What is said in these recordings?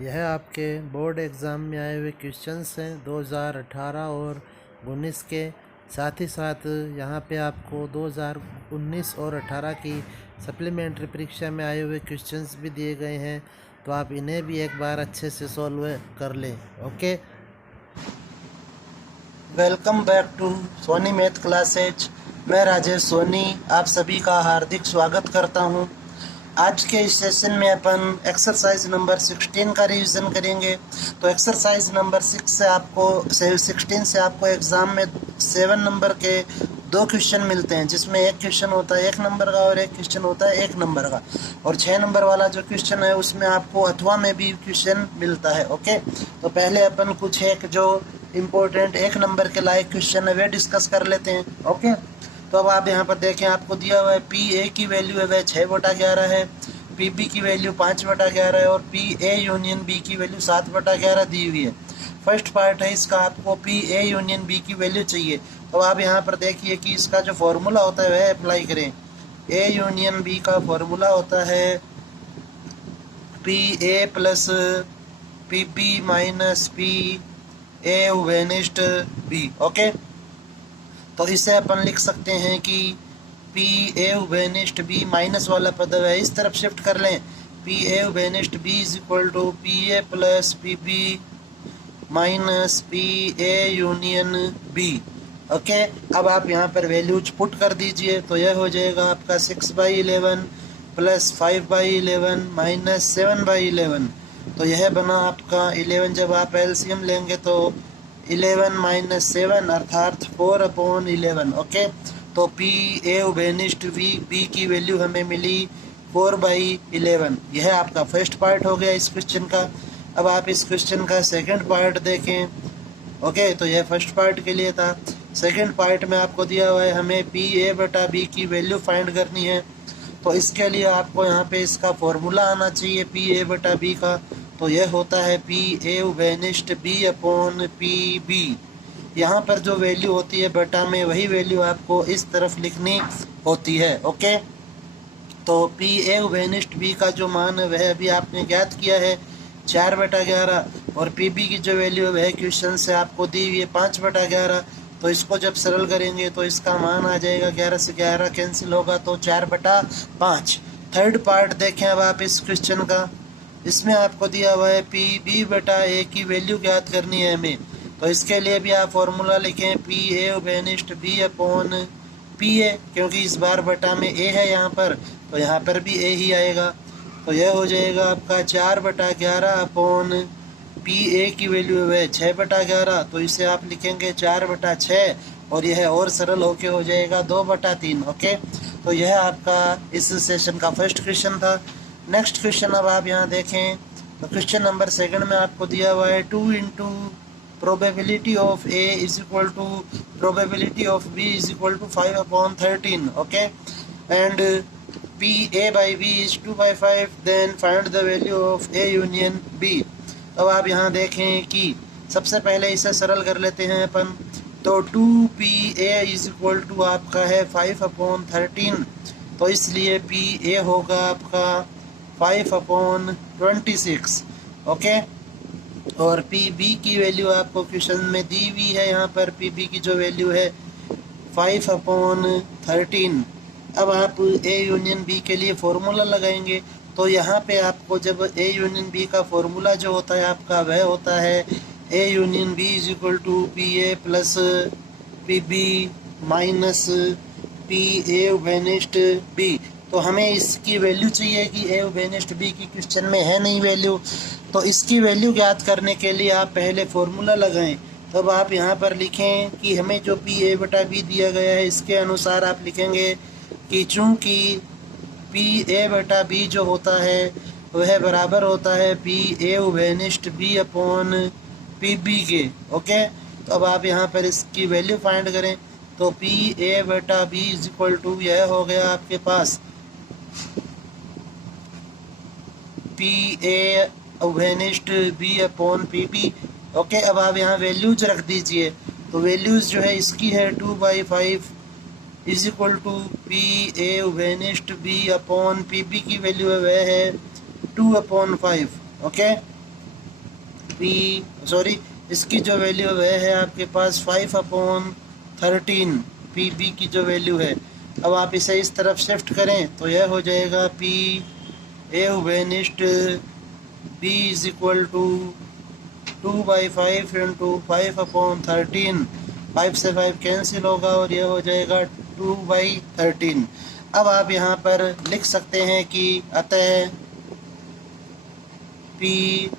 यह आपके board exam में आए हुए क्वेश्चंस हैं 2018 और 19 के। साथ ही साथ यहाँ पे आपको 2019 और 18 की सप्लीमेंट्री परीक्षा में आए हुए क्वेश्चंस भी दिए गए हैं, तो आप इन्हें भी एक बार अच्छे से सॉल्व कर लें। Okay, welcome back to Soni math classes. मैं राजेश सोनी आप सभी का हार्दिक स्वागत करता हूं। आज के इस सेशन में अपन एक्सरसाइज नंबर 16 का रिवीजन करेंगे। तो एक्सरसाइज नंबर 16 से आपको एग्ज़ाम में 7 नंबर के 2 क्वेश्चन मिलते हैं, जिसमें एक क्वेश्चन होता है 1 नंबर का और एक क्वेश्चन होता है 1 नंबर का। और 6 नंबर वाला जो क्वेश्चन है उसमें आपको अथवा में भी क्वेश्चन मिलता है। ओके, तो पहले अपन कुछ एक जो इम्पोर्टेंट 1 नंबर के लायक क्वेश्चन है वे डिस्कस कर लेते हैं। ओके, तो अब आप यहाँ पर देखें, आपको दिया हुआ है पी ए की वैल्यू है वह 6/11 है, पी बी की वैल्यू 5/11 है और पी ए यूनियन बी की वैल्यू 7/11 दी हुई है। फर्स्ट पार्ट है इसका, आपको पी ए यूनियन बी की वैल्यू चाहिए। तो आप यहाँ पर देखिए कि इसका जो फॉर्मूला होता है वह अप्लाई करें। ए यूनियन बी का फॉर्मूला होता है P A plus P B minus P A वेनिस्ट बी। ओके, तो इसे अपन लिख सकते हैं कि पी ए वेनिस्ट बी माइनस वाला पद है इस तरफ शिफ्ट कर लें। पी ए वेनिस्ट B is equal to P A plus P B minus P A union B. Okay, अब आप यहाँ पर वैल्यूज पुट कर दीजिए, तो यह हो जाएगा आपका 6/11 प्लस 5/11 माइनस 7/11। तो यह बना आपका 11। जब आप एलसीएम लेंगे तो 11 माइनस 7 अर्थात 4/11। ओके, तो पी ए वेनिस्ट बी की वैल्यू हमें मिली 4/11। यह आपका फर्स्ट पार्ट हो गया इस क्वेश्चन का। अब आप इस क्वेश्चन का सेकंड पार्ट देखें। ओके, तो यह फर्स्ट पार्ट के लिए था। सेकंड पार्ट में आपको दिया हुआ है हमें पी ए बटा बी की वैल्यू फाइंड करनी है। तो इसके लिए आपको यहाँ पे इसका फॉर्मूला आना चाहिए पी ए बटा बी का। तो यह होता है पी ए वेनिस्ट बी अपॉन पी बी। यहाँ पर जो वैल्यू होती है बटा में, वही वैल्यू आपको इस तरफ लिखनी होती है। ओके, तो पी ए वेनिस्ट बी का जो मान है वह अभी आपने ज्ञात किया है 4/11, और पी बी की जो वैल्यू है वह क्वेश्चन से आपको दी हुई है 5/11। तो इसको जब सरल करेंगे तो इसका मान आ जाएगा 11 से 11 कैंसिल होगा तो 4/5। थर्ड पार्ट देखें अब आप इस क्वेश्चन का। इसमें आपको दिया हुआ है पी बी बटा ए की वैल्यू ज्ञात करनी है हमें। तो इसके लिए भी आप फॉर्मूला लिखें पी ए वेनिस्ट बी अपॉन पी ए, क्योंकि इस बार बटा में ए है यहाँ पर, तो यहाँ पर भी ए ही आएगा। तो यह हो जाएगा आपका 4/11 अपॉन पी ए की वैल्यू है 6/11। तो इसे आप लिखेंगे 4/6 और यह और सरल होके हो जाएगा 2/3। ओके, तो यह आपका इस सेशन का फर्स्ट क्वेश्चन था। नेक्स्ट क्वेश्चन अब आप यहाँ देखें, तो क्वेश्चन नंबर 2 में आपको दिया हुआ है 2 into probability of A is equal to probability of B is equal to 5/13. Okay, and P A by B is 2/5. Then find the value of A union B. अब आप यहाँ देखें कि सबसे पहले इसे सरल कर लेते हैं अपन। तो 2PA इज इक्वल टू आपका है 5/13। तो इसलिए PA होगा आपका 5/26। ओके, और पी बी की वैल्यू आपको क्वेश्चन में दी हुई है। यहाँ पर पी बी की जो वैल्यू है 5/13। अब आप ए यूनियन बी के लिए फॉर्मूला लगाएंगे। तो यहाँ पे आपको जब ए यूनियन बी का फॉर्मूला जो होता है आपका वह होता है A union B is equal to P A plus P B minus P A वेनिस्ट बी। तो हमें इसकी वैल्यू चाहिए कि ए वेनिस्ट बी की क्वेश्चन में है नहीं वैल्यू। तो इसकी वैल्यू ज्ञात करने के लिए आप पहले फॉर्मूला लगाएं। तब आप यहाँ पर लिखें कि हमें जो पी ए बटा बी दिया गया है इसके अनुसार आप लिखेंगे कि चूँकि पी ए बटा बी जो होता है वह बराबर होता है पी ए वेनिस्ट बी अपॉन पी बी के। ओके, तो अब आप यहाँ पर इसकी वैल्यू फाइंड करें। तो पी ए बटा बी इज इक्वल टू यह हो गया आपके पास पी ए वेनिस्ट B upon P B. Okay, अब आप यहाँ वैल्यूज रख दीजिए। तो वैल्यूज जो है इसकी है 2/5 is equal to P A वेनिस्ट बी अपॉन पी बी की वैल्यू है वह है 2/5। ओके, इसकी जो वैल्यू वह है आपके पास 5/13 पी बी की जो वैल्यू है। अब आप इसे इस तरफ शिफ्ट करें तो यह हो जाएगा पी ए वेनिस्ट B is equal to 2/5 into 5/13। 5 से 5 कैंसिल होगा और यह हो जाएगा 2/13। अब आप यहाँ पर लिख सकते हैं कि अतः P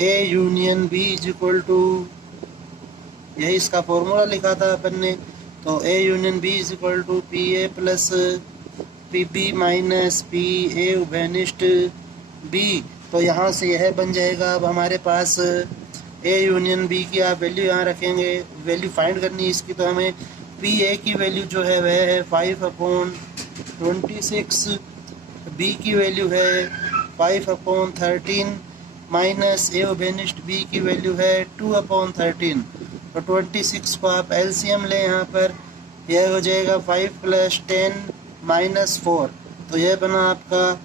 A union B is equal to, यही इसका फॉर्मूला लिखा था अपन ने, तो A union B is equal to P A plus P B minus P A वेनिस्ट बी। तो यहाँ से यह बन जाएगा। अब हमारे पास ए यूनियन बी की आप वैल्यू यहाँ रखेंगे, वैल्यू फाइंड करनी है इसकी, तो हमें पी ए की वैल्यू जो है वह है 5/26, बी की वैल्यू है 5/13 माइनस ए वेनिस्ट बी की वैल्यू है 2/13। तो 26 को आप एलसीएम लें यहाँ पर, यह हो जाएगा 5 + 10 - 4, तो यह बना आपका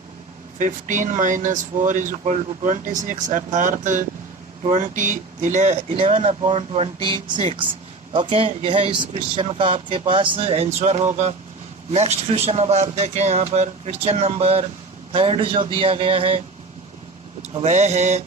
15 - 4 = 26, अर्थात 11/26। ओके, यह इस क्वेश्चन का आपके पास आंसर होगा। नेक्स्ट क्वेश्चन अब आप देखें यहाँ पर क्वेश्चन नंबर 3 जो दिया गया है वह है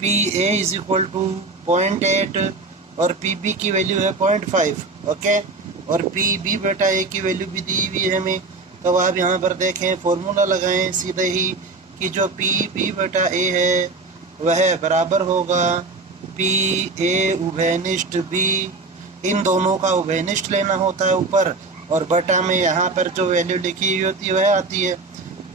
P A is equal to 0.8 और पी बी की वैल्यू है 0.5। ओके, और पी बी बेटा ए की वैल्यू भी दी हुई है हमें। तो आप यहाँ पर देखें, फॉर्मूला लगाएं सीधे ही कि जो पी बी बेटा ए है वह बराबर होगा पी ए उभयनिष्ठ बी। इन दोनों का उभयनिष्ठ लेना होता है ऊपर, और बटा में यहाँ पर जो वैल्यू लिखी हुई होती है वह आती है।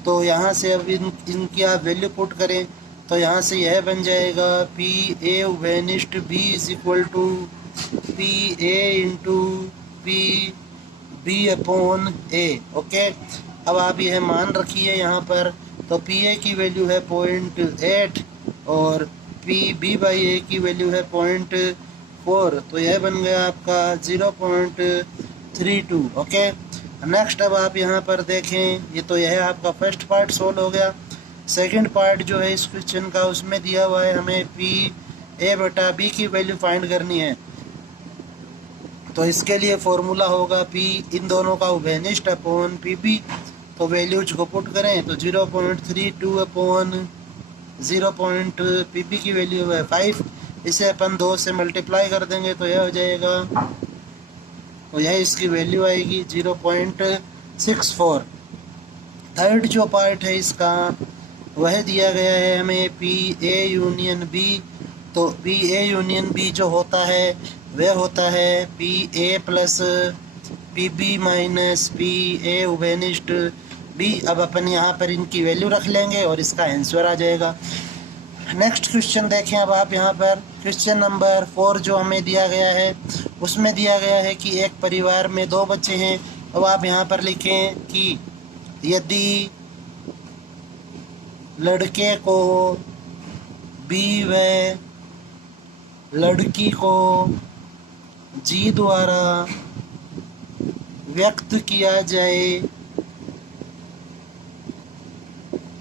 तो यहाँ से अब इनकी आप वैल्यू पुट करें तो यहाँ से यह बन जाएगा पी ए उभयनिष्ठ B is equal to P A into P B upon A. Okay, अब आप यह मान रखिए यहाँ पर, तो पी ए की वैल्यू है 0.8 और पी बी बाई ए की वैल्यू है 0.4, तो यह बन गया आपका 0.32। ओके, नेक्स्ट अब आप यहाँ पर देखें, ये तो यह आपका फर्स्ट पार्ट सोल्व हो गया। सेकंड पार्ट जो है इस क्वेश्चन का, उसमें दिया हुआ है हमें पी ए बटा बी की वैल्यू फाइंड करनी है। तो इसके लिए फॉर्मूला होगा पी इन दोनों का उभयनिष्ठ अपॉन पी बी। तो वैल्यूज को पुट करें तो 0.32 अपॉन 0. पी बी की वैल्यू है 5, इसे अपन 2 से मल्टीप्लाई कर देंगे तो यह हो जाएगा, तो यह इसकी वैल्यू आएगी 0.64। थर्ड जो पार्ट है इसका वह दिया गया है हमें पी ए यूनियन बी। तो पी ए यूनियन बी जो होता है वह होता है P A plus P B minus P A उभयनिष्ठ बी। अब अपन यहाँ पर इनकी वैल्यू रख लेंगे और इसका आंसर आ जाएगा। नेक्स्ट क्वेश्चन देखें अब आप यहाँ पर क्वेश्चन नंबर 4 जो हमें दिया गया है उसमें दिया गया है कि एक परिवार में 2 बच्चे हैं। अब आप यहाँ पर लिखें कि यदि लड़के को बी व लड़की को जी द्वारा व्यक्त किया जाए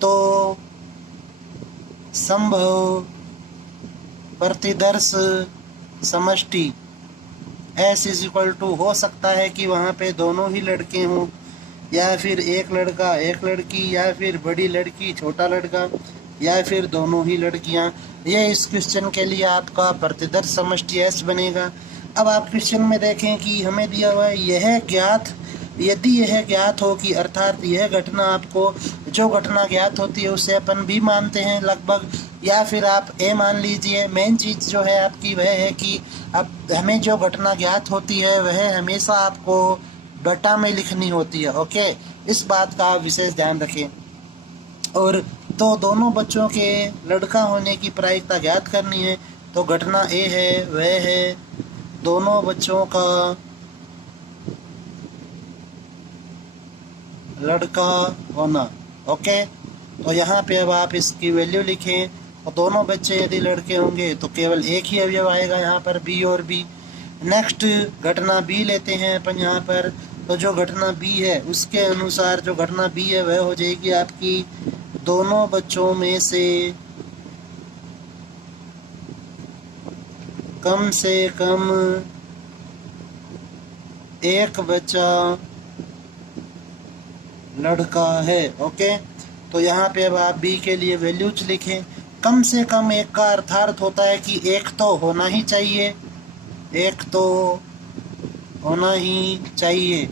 तो संभव प्रतिदर्श समष्टि S इज इक्वल टू, हो सकता है कि वहाँ पे दोनों ही लड़के हों, या फिर एक लड़का एक लड़की, या फिर बड़ी लड़की छोटा लड़का, या फिर दोनों ही लड़कियाँ। ये इस क्वेश्चन के लिए आपका प्रतिदर्श समष्टि S बनेगा। अब आप क्वेश्चन में देखें कि हमें दिया हुआ है यह ज्ञात, यदि यह ज्ञात हो कि अर्थात यह घटना, आपको जो घटना ज्ञात होती है उसे अपन भी मानते हैं लगभग, या फिर आप ए मान लीजिए। मेन चीज़ जो है आपकी वह है कि अब हमें जो घटना ज्ञात होती है वह हमेशा आपको बटा में लिखनी होती है। ओके, इस बात का आप विशेष ध्यान रखें। और तो दोनों बच्चों के लड़का होने की प्रायिकता ज्ञात करनी है, तो घटना ए है वह है दोनों बच्चों का लड़का होना। ओके, तो यहाँ पे अब आप इसकी वैल्यू लिखें, और दोनों बच्चे यदि लड़के होंगे तो केवल एक ही अवयव आएगा यहाँ पर बी और बी। नेक्स्ट घटना बी लेते हैं अपन यहाँ पर, तो जो घटना बी है उसके अनुसार जो घटना बी है वह हो जाएगी आपकी दोनों बच्चों में से कम से कम एक बच्चा लड़का है। ओके, तो यहाँ पे अब आप बी के लिए वैल्यूज लिखें। कम से कम एक का अर्थार्थ होता है कि एक तो होना ही चाहिए, एक तो होना ही चाहिए,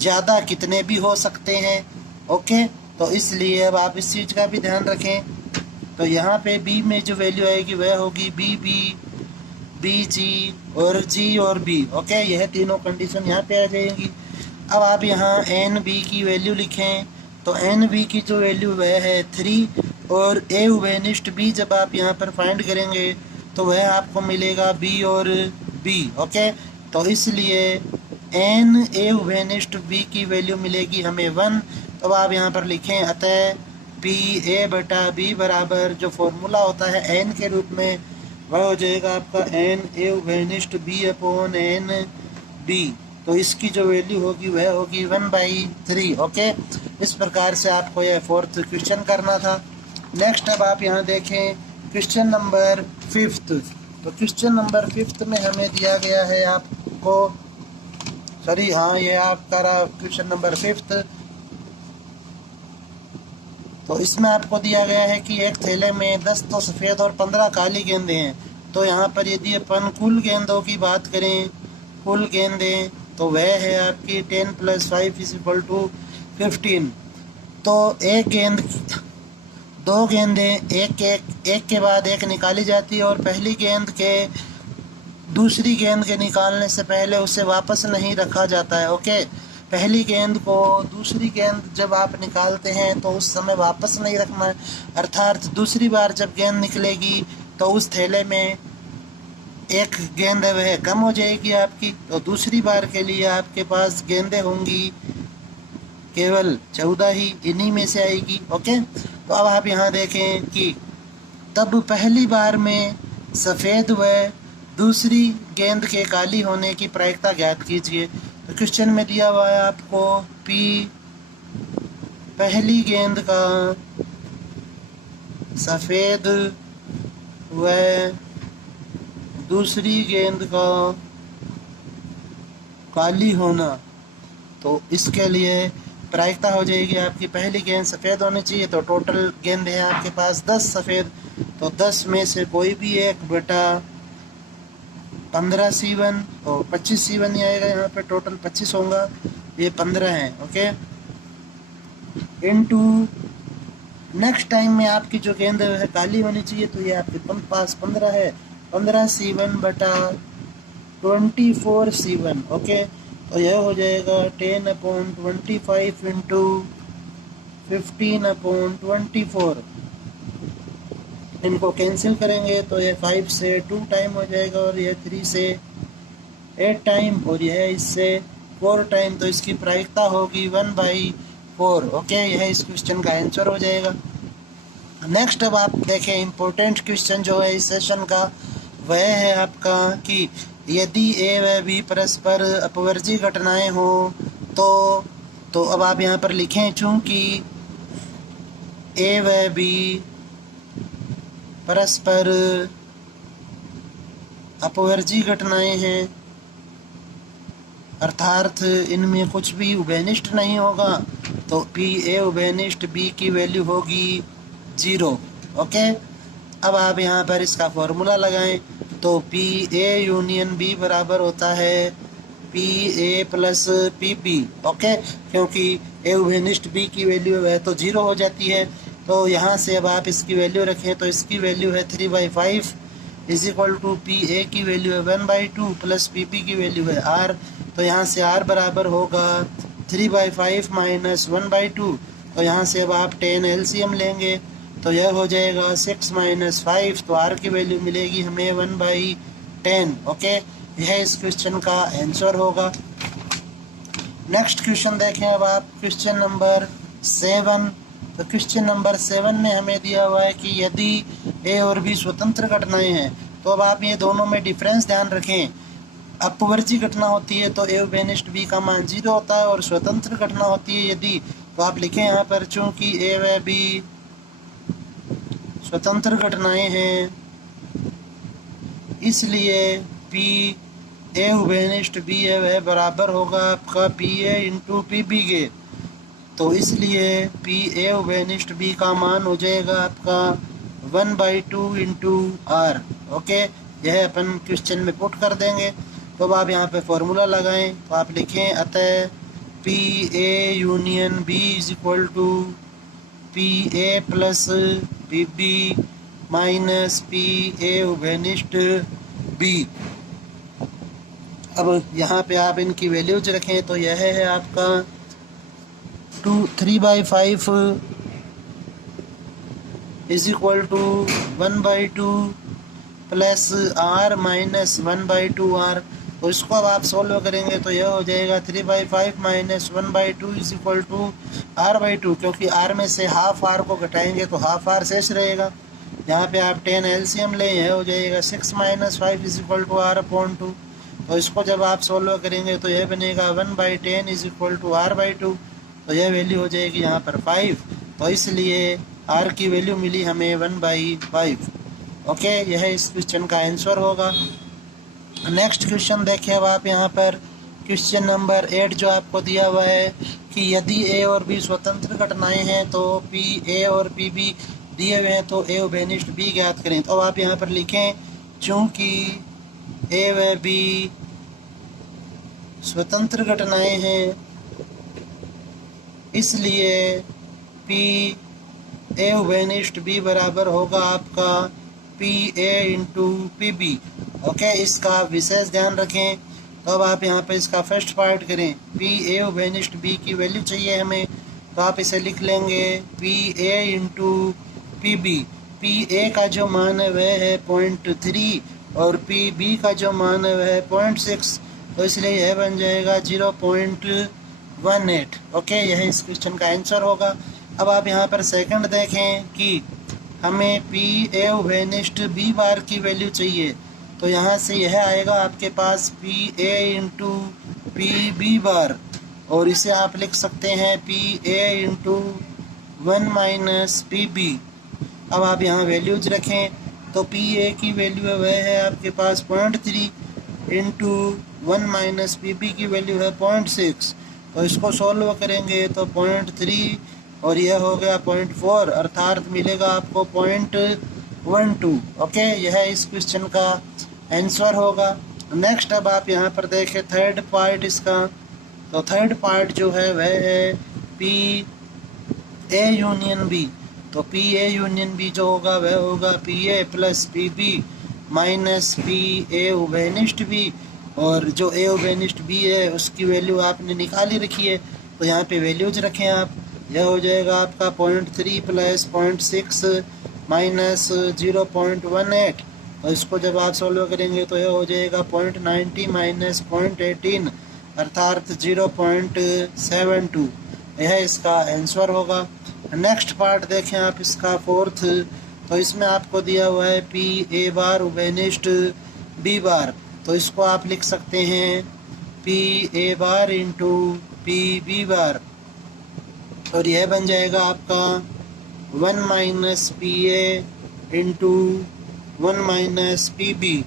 ज़्यादा कितने भी हो सकते हैं। ओके, तो इसलिए अब आप इस चीज़ का भी ध्यान रखें। तो यहाँ पे बी में जो वैल्यू आएगी वह होगी बी बी, बी जी और जी और बी। ओके, यह तीनों कंडीशन यहाँ पे आ जाएंगी। अब आप यहाँ एन बी की वैल्यू लिखें। तो एन बी की जो वैल्यू वह है 3 और ए उभयनिष्ठ बी जब आप यहाँ पर फाइंड करेंगे तो वह आपको मिलेगा बी और बी। ओके, तो इसलिए एन ए उभयनिष्ठ बी की वैल्यू मिलेगी हमें 1। तो आप यहाँ पर लिखें अतः पी ए बटा बी बराबर जो फॉर्मूला होता है एन के रूप में वह हो जाएगा आपका एन ए उभयनिष्ठ बी अपॉन एन बी। तो इसकी जो वैल्यू होगी वह होगी 1/3। ओके, इस प्रकार से आपको यह फोर्थ क्वेश्चन करना था। नेक्स्ट अब आप यहाँ देखें क्वेश्चन नंबर 5। तो क्वेश्चन नंबर 5 में हमें दिया गया है आपको, सॉरी हाँ ये आपका रहा क्वेश्चन नंबर 5। तो इसमें आपको दिया गया है कि एक थैले में 10 तो सफ़ेद और 15 काली गेंदें हैं। तो यहाँ पर यदि अपन कुल गेंदों की बात करें, कुल गेंदें तो वह है आपकी 10 + 5 = 15। तो एक गेंद, दो गेंदें एक के बाद एक निकाली जाती है और पहली गेंद के दूसरी गेंद के निकालने से पहले उसे वापस नहीं रखा जाता है। ओके, पहली गेंद को दूसरी गेंद जब आप निकालते हैं तो उस समय वापस नहीं रखना है, अर्थात दूसरी बार जब गेंद निकलेगी तो उस थैले में एक गेंद है वह कम हो जाएगी आपकी। तो दूसरी बार के लिए आपके पास गेंदें होंगी केवल 14 ही, इन्हीं में से आएगी। ओके, तो अब आप यहाँ देखें कि तब पहली बार में सफ़ेद व दूसरी गेंद के काली होने की प्रायिकता ज्ञात कीजिए। तो क्वेश्चन में दिया हुआ है आपको पी पहली गेंद का सफ़ेद व दूसरी गेंद का काली होना। तो इसके लिए प्रायिकता हो जाएगी आपकी पहली गेंद सफ़ेद होनी चाहिए। तो टोटल गेंद है आपके पास 10 सफ़ेद, तो 10 में से कोई भी एक बटा 15 C1 और 25 C1 ही आएगा। यहाँ पे टोटल 25 होगा, ये 15 है। ओके, इनटू नेक्स्ट टाइम में आपकी जो गेंद है काली होनी चाहिए, तो ये आपके पास 15 है, 15 C1 बटा 24 C1। ओके, तो यह हो जाएगा 10/25 इंटू 15/24। इनको कैंसिल करेंगे तो ये 5 से 2 टाइम हो जाएगा और यह 3 से 8 टाइम और यह इससे 4 टाइम। तो इसकी प्रायिकता होगी 1/4। ओके, यह इस क्वेश्चन का आंसर हो जाएगा। नेक्स्ट अब आप देखें इम्पोर्टेंट क्वेश्चन जो है इस सेशन का वह है आपका कि यदि ए व बी परस्पर अपवर्जी घटनाएं हो तो अब आप यहाँ पर लिखें चूँकि ए व बी परस्पर अपवर्जी घटनाएं हैं, अर्थात इनमें कुछ भी उभयनिष्ठ नहीं होगा, तो पी ए उभयनिष्ठ बी की वैल्यू होगी 0। ओके, अब आप यहाँ पर इसका फॉर्मूला लगाएं। तो पी ए यूनियन बी बराबर होता है P A plus P B. Okay, क्योंकि ए उभयनिष्ठ बी की वैल्यू है तो 0 हो जाती है। तो यहाँ से अब आप इसकी वैल्यू रखें तो इसकी वैल्यू है 3/5 = पी ए की वैल्यू है 1/2 प्लस पी बी की वैल्यू है r। तो यहाँ से r बराबर होगा 3/5 - 1/2। तो यहाँ से अब आप 10 LCM लेंगे तो यह हो जाएगा 6 - 5। तो r की वैल्यू मिलेगी हमें 1/10। ओके, यह इस क्वेश्चन का आंसर होगा। नेक्स्ट क्वेश्चन देखें अब आप क्वेश्चन नंबर 7। तो क्वेश्चन नंबर 7 में हमें दिया हुआ है कि यदि ए और बी स्वतंत्र घटनाएं हैं, तो अब आप ये दोनों में डिफरेंस ध्यान रखें। अपवर्जी घटना होती है तो ए उभयनिष्ठ बी का मान 0 होता है और स्वतंत्र घटना होती है यदि, तो आप लिखें यहाँ पर चूँकि ए व बी स्वतंत्र घटनाएं हैं इसलिए पी ए वेनिस्ट बी है वह बराबर होगा आपका P A into P B के। तो इसलिए पी ए वेनिस्ट बी का मान हो जाएगा आपका 1/2 इंटू आर। ओके, यह अपन क्वेश्चन में पुट कर देंगे। तो अब आप यहाँ पे फॉर्मूला लगाएं, तो आप लिखें अतः P A union B is equal to P A plus P B minus P A वेनिस्ट बी। अब यहाँ पे आप इनकी वैल्यूज रखें, तो यह है आपका 3/5 is equal to 1/2 plus R minus 1/2 R. तो इसको अब आप सोल्व करेंगे तो यह हो जाएगा 3/5 minus 1/2 is equal to r/2, क्योंकि r में से हाफ r को घटाएंगे तो हाफ r शेष रहेगा। यहाँ पे आप 10 एलसीएम लें, यह हो जाएगा 6 minus 5 is equal to r/2। तो इसको जब आप सोल्व करेंगे तो यह बनेगा 1/10 इज इक्वल टू r/2। तो यह वैल्यू हो जाएगी यहाँ पर 5। तो इसलिए r की वैल्यू मिली हमें 1/5। ओके, यह इस क्वेश्चन का आंसर होगा। नेक्स्ट क्वेश्चन देखिए अब आप यहाँ पर क्वेश्चन नंबर 8 जो आपको दिया हुआ है कि यदि ए और बी स्वतंत्र घटनाएं हैं तो पी ए और पी बी दिए हुए हैं तो ए वेनिस्ट बी ज्ञात करें। तो आप यहाँ पर लिखें चूँकि ए व बी स्वतंत्र घटनाएं हैं इसलिए पी ए वेनिस्ट बी बराबर होगा आपका P A into P B. Okay, इसका विशेष ध्यान रखें। तो अब आप यहाँ पे इसका फर्स्ट पार्ट करें, पी ए वेनिस्ट बी की वैल्यू चाहिए हमें, तो आप इसे लिख लेंगे P A into P B. P A का जो मान है वह है 0.3 और पी बी का जो मान है वह है 0.6। तो इसलिए यह बन जाएगा 0.18। ओके, यह इस क्वेश्चन का आंसर होगा। अब आप यहाँ पर सेकंड देखें कि हमें पी ए वेनिस्ट बी बार की वैल्यू चाहिए, तो यहाँ से यह आएगा आपके पास P A into P B bar, और इसे आप लिख सकते हैं P A into 1 minus P B. अब आप यहाँ वैल्यूज रखें, तो पी ए की वैल्यू है वह है आपके पास 0.3 इंटू 1 माइनस पी बी की वैल्यू है 0.6। तो इसको सॉल्व करेंगे तो 0.3 और यह हो गया 0.4, अर्थात मिलेगा आपको 0.12। ओके, यह इस क्वेश्चन का आंसर होगा। नेक्स्ट अब आप यहाँ पर देखें थर्ड पार्ट इसका, तो थर्ड पार्ट जो है वह है पी ए यूनियन बी। तो पी ए यूनियन बी जो होगा वह होगा P A plus P B minus P A वेनिस्ट बी, और जो ए वेनिस्ट बी है उसकी वैल्यू आपने निकाली रखी है, तो यहाँ पे वैल्यूज रखें आप। यह हो जाएगा आपका 0.3 प्लस 0.6 माइनस 0.18। और इसको जब आप सॉल्व करेंगे तो यह हो जाएगा 0.90 माइनस 0.18 अर्थात 0.72। यह इसका आंसर होगा। नेक्स्ट पार्ट देखें आप इसका फोर्थ, तो इसमें आपको दिया हुआ है P A bar वेनिस्ट B bar. तो इसको आप लिख सकते हैं P A bar into P B bar, और यह बन जाएगा आपका 1 minus P A into 1 minus P B.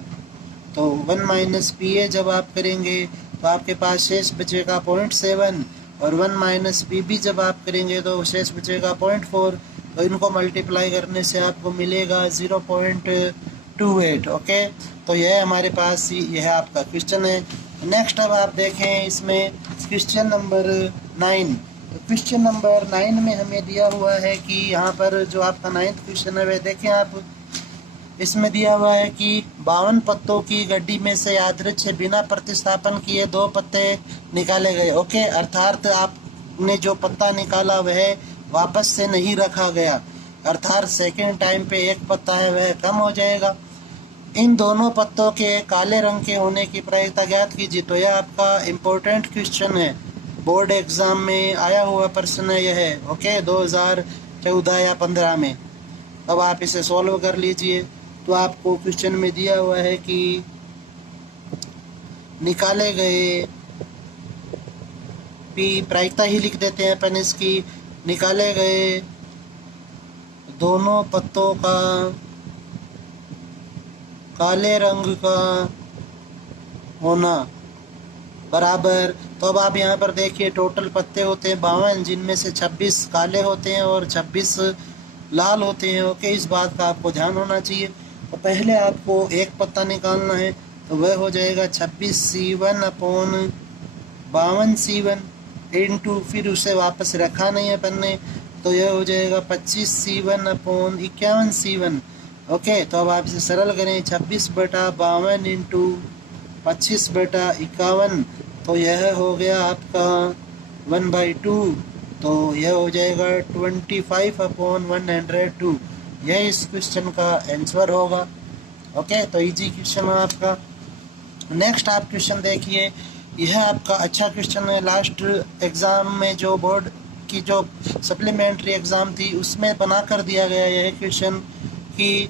तो 1 माइनस पी ए जब आप करेंगे तो आपके पास शेष बचेगा 0.7, और 1 माइनस पी बी जब आप करेंगे तो शेष बचेगा 0.4। तो इनको मल्टीप्लाई करने से आपको मिलेगा 0.28। ओके, तो यह हमारे पास यह आपका क्वेश्चन है। नेक्स्ट अब आप देखें इसमें क्वेश्चन नंबर 9। क्वेश्चन नंबर 9 में हमें दिया हुआ है कि यहाँ पर जो आपका 9th क्वेश्चन है वह देखें आप, इसमें दिया हुआ है कि 52 पत्तों की गड्डी में से यादृच्छिक बिना प्रतिस्थापन किए 2 पत्ते निकाले गए। ओके, अर्थात आपने जो पत्ता निकाला वह वापस से नहीं रखा गया, अर्थात सेकेंड टाइम पे एक पत्ता है वह कम हो जाएगा। इन दोनों पत्तों के काले रंग के होने की प्रायिकता ज्ञात कीजिए। तो यह आपका इम्पोर्टेंट क्वेश्चन है, बोर्ड एग्ज़ाम में आया हुआ प्रश्न है यह। ओके, 2014 या 15 में। अब आप इसे सॉल्व कर लीजिए। तो आपको क्वेश्चन में दिया हुआ है कि निकाले गए पी प्रायिकता ही लिख देते हैं अपन इसकी, निकाले गए दोनों पत्तों का काले रंग का होना बराबर। तो अब आप यहाँ पर देखिए टोटल पत्ते होते हैं 52, जिनमें से 26 काले होते हैं और 26 लाल होते हैं। ओके, इस बात का आपको ध्यान होना चाहिए। तो पहले आपको एक पत्ता निकालना है, तो वह हो जाएगा 26C1 अपॉन 52C1 इंटू, फिर उसे वापस रखा नहीं है पन्ने, तो यह हो जाएगा 25C1 अपॉन 51C1। ओके, तो अब आप इसे सरल करें, 26/52 इंटू 25/51, तो यह हो गया आपका 1/2, तो यह हो जाएगा 25/102। यह इस क्वेश्चन का आंसर होगा। ओके, तो इजी क्वेश्चन है आपका। नेक्स्ट आप क्वेश्चन देखिए, यह आपका अच्छा क्वेश्चन है। लास्ट एग्ज़ाम में जो बोर्ड की जो सप्लीमेंट्री एग्ज़ाम थी उसमें बना कर दिया गया यह क्वेश्चन कि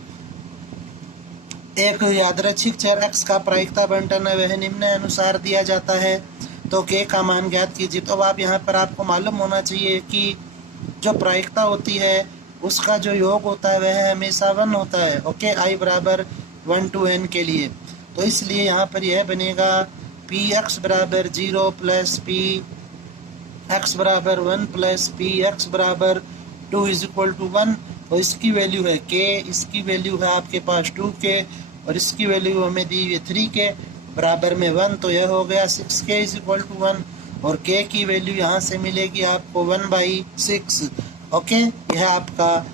एक यादृच्छिक चर x का प्रायिकता बंटन है वह निम्न अनुसार दिया जाता है, तो k का मान ज्ञात कीजिए। तो अब आप यहाँ पर आपको मालूम होना चाहिए कि जो प्रायिकता होती है उसका जो योग होता है वह हमेशा 1 होता है। ओके, i बराबर 1 to n के लिए, तो इसलिए यहाँ पर यह बनेगा px बराबर 0 प्लस पी एक्स बराबर 1 प्लस पी एक्स बराबर 2 इज इक्वल टू 1। तो इसकी वैल्यू है k, इसकी वैल्यू है आपके पास 2k और इसकी वैल्यू हमें दी हुई है 3k बराबर में 1, तो यह हो गया 6k इज इक्वल टू 1 और k की वैल्यू यहाँ से मिलेगी आपको 1/6। ओके, यह आपका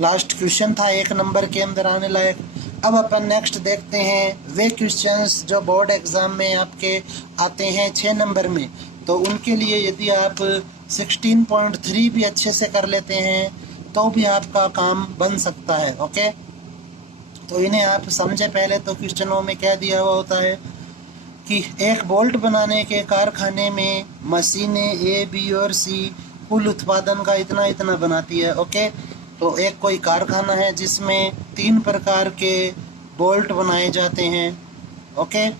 लास्ट क्वेश्चन था 1 नंबर के अंदर आने लायक। अब अपन नेक्स्ट देखते हैं वे क्वेश्चंस जो बोर्ड एग्ज़ाम में आपके आते हैं 6 नंबर में। तो उनके लिए यदि आप 16.3 भी अच्छे से कर लेते हैं तो भी आपका काम बन सकता है। ओके, तो इन्हें आप समझे। पहले तो क्वेश्चनों में क्या दिया हुआ होता है कि एक बोल्ट बनाने के कारखाने में मशीनें ए, बी और सी कुल उत्पादन का इतना इतना बनाती है। ओके, तो एक कोई कारखाना है जिसमें 3 प्रकार के बोल्ट बनाए जाते हैं। ओके,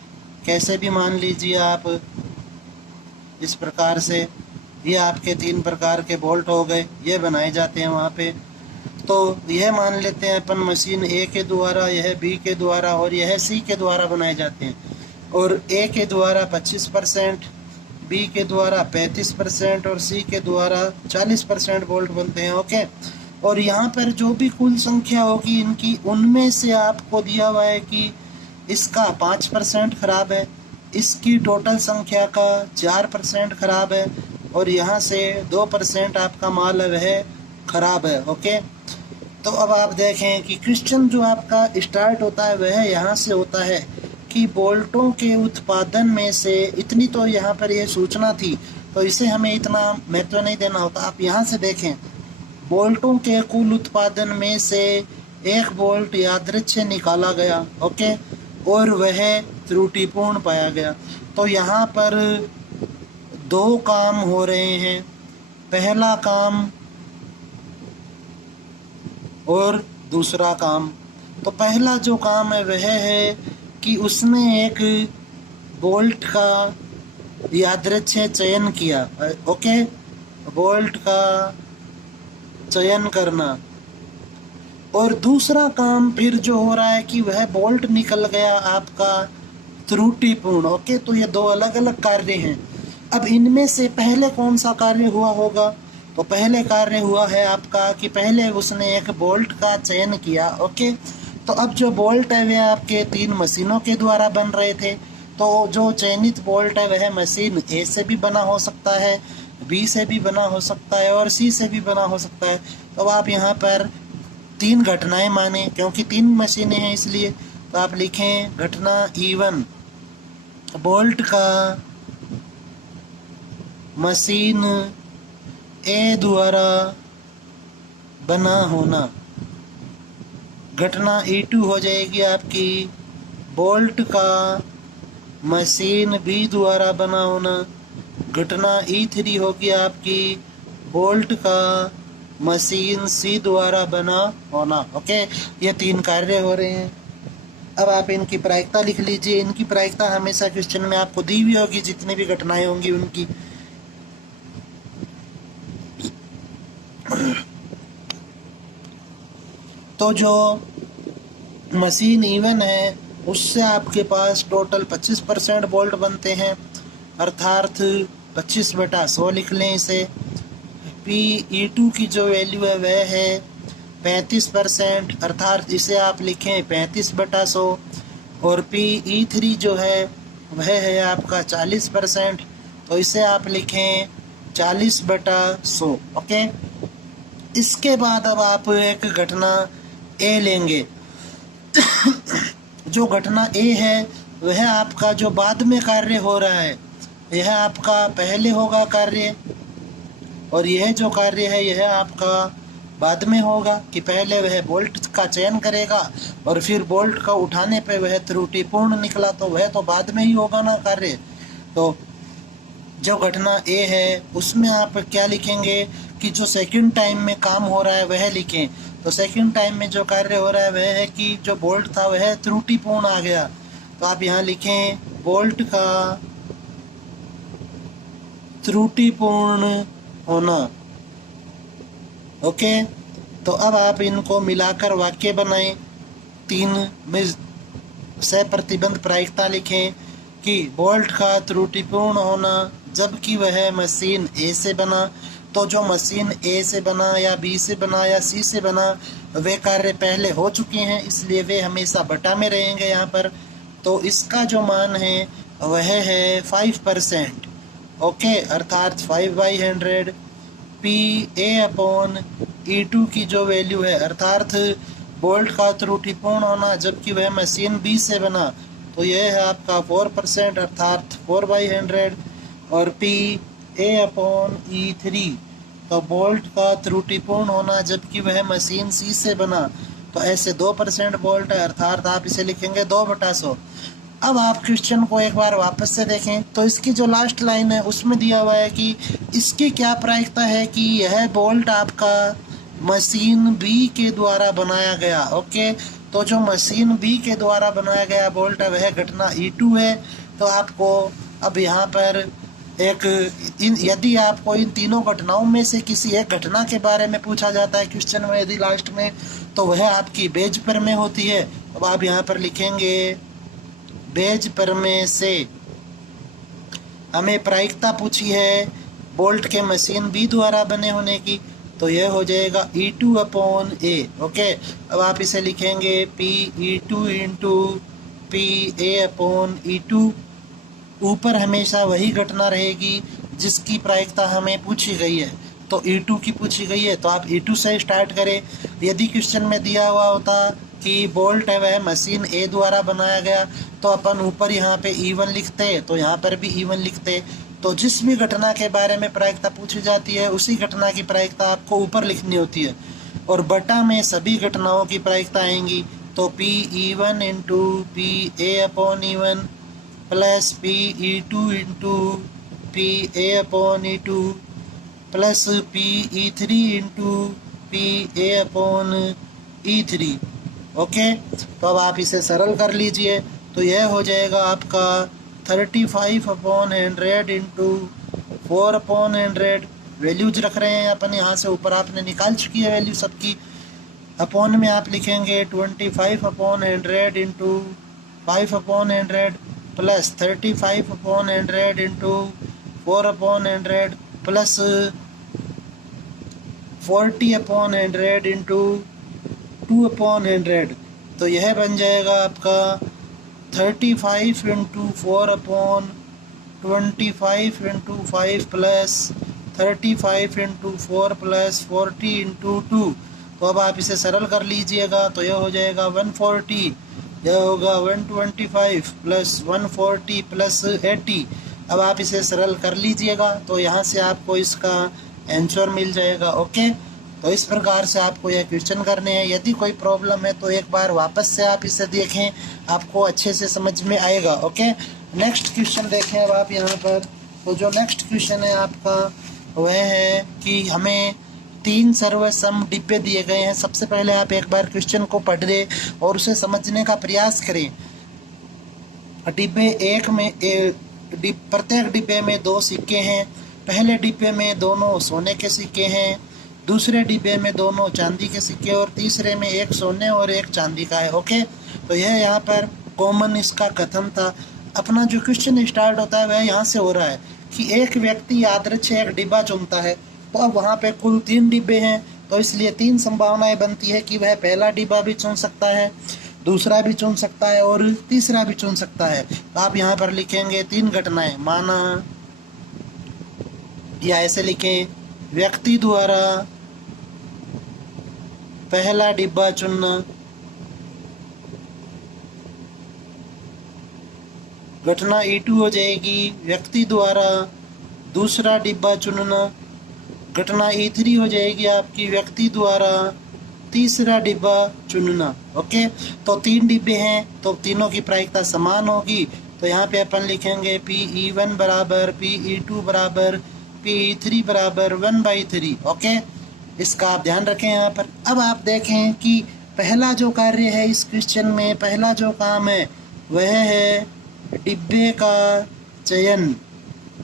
कैसे भी मान लीजिए आप इस प्रकार से, ये आपके 3 प्रकार के बोल्ट हो गए, ये बनाए जाते हैं वहाँ पे। तो यह मान लेते हैं अपन मशीन ए के द्वारा, यह बी के द्वारा और यह सी के द्वारा बनाए जाते हैं। और ए के द्वारा 25%, बी के द्वारा 35% और सी के द्वारा 40% बोल्ट बनते हैं। ओके, और यहाँ पर जो भी कुल संख्या होगी इनकी, उनमें से आपको दिया हुआ है कि इसका 5% खराब है, इसकी टोटल संख्या का 4% खराब है और यहाँ से 2% आपका माल है वह खराब है। ओके, तो अब आप देखें कि क्वेश्चन जो आपका स्टार्ट होता है वह यहाँ से होता है कि बोल्टों के उत्पादन में से इतनी, तो यहाँ पर यह सूचना थी तो इसे हमें इतना महत्व नहीं देना होता। आप यहाँ से देखें, बोल्टों के कुल उत्पादन में से एक बोल्ट यादृच्छिक निकाला गया। ओके, और वह त्रुटिपूर्ण पाया गया। तो यहाँ पर 2 काम हो रहे हैं, पहला काम और दूसरा काम। तो पहला जो काम है वह है कि उसने एक बोल्ट का यादृच्छिक चयन किया। ओके, बोल्ट का चयन करना। और दूसरा काम फिर जो हो रहा है कि वह बोल्ट निकल गया आपका त्रुटिपूर्ण। ओके, तो ये 2 अलग अलग कार्य हैं। अब इनमें से पहले कौन सा कार्य हुआ होगा? तो पहले कार्य हुआ है आपका कि पहले उसने एक बोल्ट का चयन किया। ओके, तो अब जो बोल्ट है वे आपके 3 मशीनों के द्वारा बन रहे थे। तो जो चयनित बोल्ट है वह मशीन ए से भी बना हो सकता है, बी से भी बना हो सकता है और सी से भी बना हो सकता है। तो आप यहाँ पर 3 घटनाएं माने, क्योंकि 3 मशीनें हैं इसलिए। तो आप लिखें घटना E1, बोल्ट का मशीन ए द्वारा बना होना। घटना E2 हो जाएगी आपकी बोल्ट का मशीन बी द्वारा बना होना। घटना E3 होगी आपकी बोल्ट का मशीन सी द्वारा बना होना। ओके, ये 3 कार्य हो रहे हैं। अब आप इनकी प्रायिकता लिख लीजिए। इनकी प्रायिकता हमेशा क्वेश्चन में आपको दी हुई होगी, जितनी भी घटनाएं होंगी उनकी। तो जो मशीन E1 है उससे आपके पास टोटल 25% बोल्ट बनते हैं, अर्थात 25/100 लिख लें इसे। PE2 की जो वैल्यू है वह है 35%, अर्थात इसे आप लिखें 35/100। और PE3 जो है वह है आपका 40%, तो इसे आप लिखें 40/100। ओके, इसके बाद अब आप एक घटना ए लेंगे। जो घटना ए है वह आपका जो बाद में कार्य हो रहा है, यह आपका पहले होगा कार्य, और यह जो कार्य है यह आपका बाद में होगा कि पहले वह बोल्ट का चयन करेगा और फिर बोल्ट का उठाने पे वह त्रुटिपूर्ण निकला, तो वह तो बाद में ही होगा ना कार्य। तो जो घटना ए है उसमें आप क्या लिखेंगे कि जो सेकंड टाइम में काम हो रहा है वह लिखें। तो सेकंड टाइम में जो कार्य हो रहा है वह है कि जो बोल्ट था वह त्रुटिपूर्ण आ गया, तो आप यहाँ लिखें बोल्ट का त्रुटिपूर्ण होना। ओके, तो अब आप इनको मिलाकर वाक्य बनाएं। 3 में से प्रतिबंध प्रायिकता लिखें कि बोल्ट का त्रुटिपूर्ण होना जबकि वह मशीन ए से बना। तो जो मशीन ए से बना या बी से बना या सी से बना वे कार्य पहले हो चुके हैं, इसलिए वे हमेशा बटा में रहेंगे यहाँ पर। तो इसका जो मान है वह है 5%। ओके, अर्थात 5/100। PA/E2 की जो वैल्यू है अर्थात बोल्ट का त्रुटिपूर्ण होना जबकि वह मशीन बी से बना, तो यह है आपका 4%, अर्थात 4/100। और PA/E3 तो बोल्ट का त्रुटिपूर्ण होना जबकि वह मशीन सी से बना, तो ऐसे 2% बोल्ट है, अर्थात आप इसे लिखेंगे 2/100। अब आप क्वेश्चन को एक बार वापस से देखें तो इसकी जो लास्ट लाइन है उसमें दिया हुआ है कि इसकी क्या प्रायिकता है कि यह बोल्ट आपका मशीन बी के द्वारा बनाया गया। ओके, तो जो मशीन बी के द्वारा बनाया गया बोल्ट है वह घटना E2 है। तो आपको अब यहाँ पर यदि आपको इन तीनों घटनाओं में से किसी एक घटना के बारे में पूछा जाता है क्वेश्चन में यदि लास्ट में, तो वह आपकी बेज पर में होती है। अब आप यहाँ पर लिखेंगे बेज पर में से हमें प्रायिकता पूछी है बोल्ट के मशीन बी द्वारा बने होने की, तो यह हो जाएगा E2/A। ओके, अब आप इसे लिखेंगे PE2 इंटू PA/E2। ऊपर हमेशा वही घटना रहेगी जिसकी प्रायिकता हमें पूछी गई है, तो E2 की पूछी गई है तो आप E2 से स्टार्ट करें। यदि क्वेश्चन में दिया हुआ होता कि बोल्ट है वह मशीन ए द्वारा बनाया गया, तो अपन ऊपर यहाँ पे E1 लिखते, तो यहाँ पर भी E1 लिखते। तो जिस भी घटना के बारे में प्रायिकता पूछी जाती है उसी घटना की प्रायिकता आपको ऊपर लिखनी होती है, और बटा में सभी घटनाओं की प्रायिकता आएंगी। तो PE1 into PA/E1 plus PE2 into PA/E2 plus PE3 into PA/E3। Okay, तो अब आप इसे सरल कर लीजिए, तो यह हो जाएगा आपका 35/100 इंटू 4/100। वैल्यूज रख रहे हैं अपन यहाँ से, ऊपर आपने निकाल चुकी है वैल्यू सबकी। अपॉन में आप लिखेंगे 25/100 into 5/100 plus 35/100 into 4/100 plus 40/100 into 2/100। तो यह बन जाएगा आपका 35 into 4/25 into 5 plus 35 into 4 plus 40 into 2। तो अब आप इसे सरल कर लीजिएगा, तो यह हो जाएगा 140, यह होगा 125 प्लस 140 प्लस 80। अब आप इसे सरल कर लीजिएगा, तो यहाँ से आपको इसका आंसर मिल जाएगा। ओके, तो इस प्रकार से आपको यह क्वेश्चन करने हैं। यदि कोई प्रॉब्लम है तो एक बार वापस से आप इसे देखें, आपको अच्छे से समझ में आएगा। ओके, नेक्स्ट क्वेश्चन देखें अब आप यहाँ पर। तो जो नेक्स्ट क्वेश्चन है आपका वह है कि हमें 3 सर्वसम डिब्बे दिए गए हैं। सबसे पहले आप एक बार क्वेश्चन को पढ़ लें और उसे समझने का प्रयास करें। डिब्बे एक में प्रत्येक डिब्बे में 2 सिक्के हैं। पहले डिब्बे में दोनों सोने के सिक्के हैं, दूसरे डिब्बे में दोनों चांदी के सिक्के और तीसरे में एक सोने और एक चांदी का है। ओके, तो यह यहाँ पर कॉमन इसका कथन था। अपना जो क्वेश्चन स्टार्ट होता है वह यहाँ से हो रहा है कि एक व्यक्ति यादृच्छिक एक डिब्बा चुनता है। तो अब वहाँ पे कुल 3 डिब्बे हैं, तो इसलिए 3 संभावनाएं बनती है कि वह पहला डिब्बा भी चुन सकता है, दूसरा भी चुन सकता है और तीसरा भी चुन सकता है। तो आप यहाँ पर लिखेंगे 3 घटनाएं, माना या ऐसे लिखें, व्यक्ति द्वारा पहला डिब्बा चुनना, घटना E2 हो जाएगी व्यक्ति द्वारा दूसरा डिब्बा चुनना, घटना E3 हो जाएगी आपकी व्यक्ति द्वारा तीसरा डिब्बा चुनना। ओके, तो 3 डिब्बे हैं तो तीनों की प्रायिकता समान होगी। तो यहाँ पे अपन लिखेंगे PE1 बराबर PE2 बराबर PE3 बराबर 1/3। ओके, इसका आप ध्यान रखें यहाँ पर। अब आप देखें कि पहला जो कार्य है इस क्वेश्चन में, पहला जो काम है वह है डिब्बे का चयन।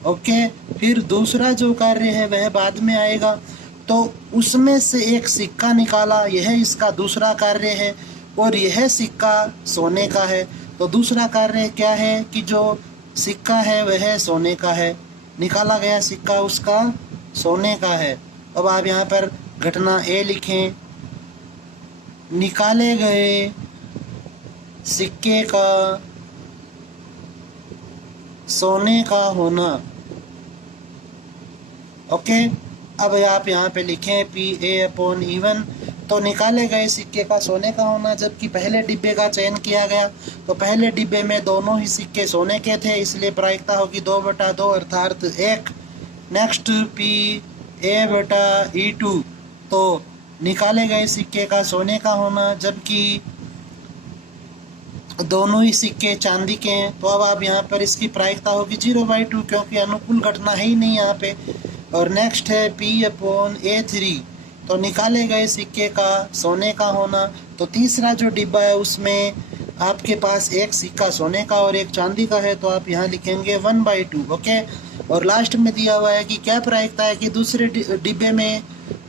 ओके, फिर दूसरा जो कार्य है वह बाद में आएगा। तो उसमें से एक सिक्का निकाला, यह इसका दूसरा कार्य है, और यह सिक्का सोने का है। तो दूसरा कार्य क्या है कि जो सिक्का है वह सोने का है, निकाला गया सिक्का उसका सोने का है। अब आप यहाँ पर घटना ए लिखें, निकाले गए सिक्के का सोने का होना। ओके, अब आप यहाँ पे लिखें PA/E1, तो निकाले गए सिक्के का सोने का होना, जबकि पहले डिब्बे का चयन किया गया। तो पहले डिब्बे में दोनों ही सिक्के सोने के थे, इसलिए प्रायिकता होगी 2/2 अर्थात 1। नेक्स्ट PA/E2, तो निकाले गए सिक्के का सोने का होना, जबकि दोनों ही सिक्के चांदी के हैं। तो अब आप यहाँ पर इसकी प्रायिकता होगी 0/2, क्योंकि अनुकूल घटना है ही नहीं यहाँ पे। और नेक्स्ट है P/A3, तो निकाले गए सिक्के का सोने का होना। तो तीसरा जो डिब्बा है उसमें आपके पास एक सिक्का सोने का और एक चांदी का है, तो आप यहाँ लिखेंगे 1/2। ओके, और लास्ट में दिया हुआ है कि क्या प्रायिकता है कि दूसरे डिब्बे में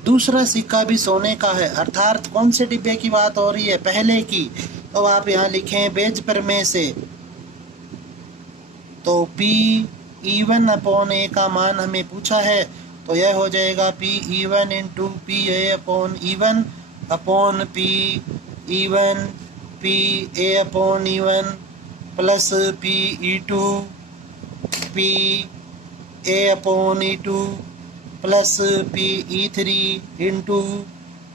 दूसरा सिक्का भी सोने का है, अर्थात कौन से डिब्बे की बात हो रही है, पहले की। तो आप यहाँ लिखें बेज पर में से, तो PE1/A का मान हमें पूछा है, तो यह हो जाएगा PE1 × PA/E1 upon PE1 PA/E1 plus PE2 PA/E2 plus PE3 ×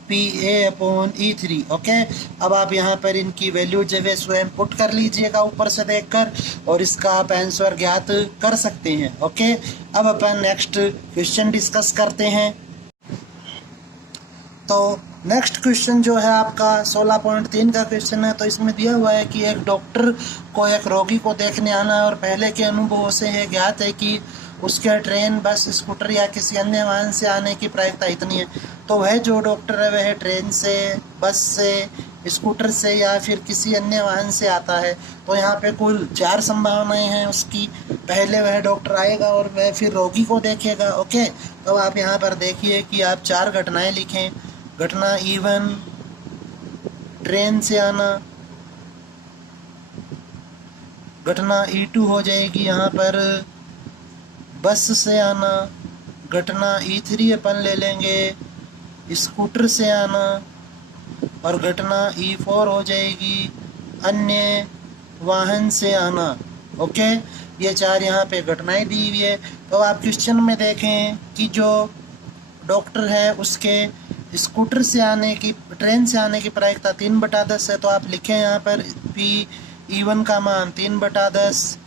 PA/E3। Okay, अब आप यहाँ पर इनकी वैल्यू जो है स्वयं पुट कर लीजिएगा ऊपर से देखकर, और इसका आप आंसर ज्ञात कर सकते हैं। ओके, अब अपन नेक्स्ट क्वेश्चन डिस्कस करते हैं। तो नेक्स्ट क्वेश्चन जो है आपका 16.3 का क्वेश्चन है। तो इसमें दिया हुआ है कि एक डॉक्टर को एक रोगी को देखने आना है, और पहले के अनुभवों से है ज्ञात है कि उसके ट्रेन, बस, स्कूटर या किसी अन्य वाहन से आने की प्रायिकता इतनी है। तो वह जो डॉक्टर है वह ट्रेन से, बस से, स्कूटर से या फिर किसी अन्य वाहन से आता है। तो यहाँ पे कुल 4 संभावनाएं हैं उसकी। पहले वह डॉक्टर आएगा और वह फिर रोगी को देखेगा। ओके, तो आप यहाँ पर देखिए कि आप 4 घटनाएं लिखें। घटना E1 ट्रेन से आना, घटना E2 हो जाएगी यहाँ पर बस से आना, घटना E3 अपन ले लेंगे स्कूटर से आना, और घटना E4 हो जाएगी अन्य वाहन से आना। ओके, ये 4 यहाँ पे घटनाएं दी हुई है। तो आप क्वेश्चन में देखें कि जो डॉक्टर है उसके स्कूटर से आने की, ट्रेन से आने की प्रायिकता 3/10 है। तो आप लिखें यहाँ पर PE1 का मान 3/10,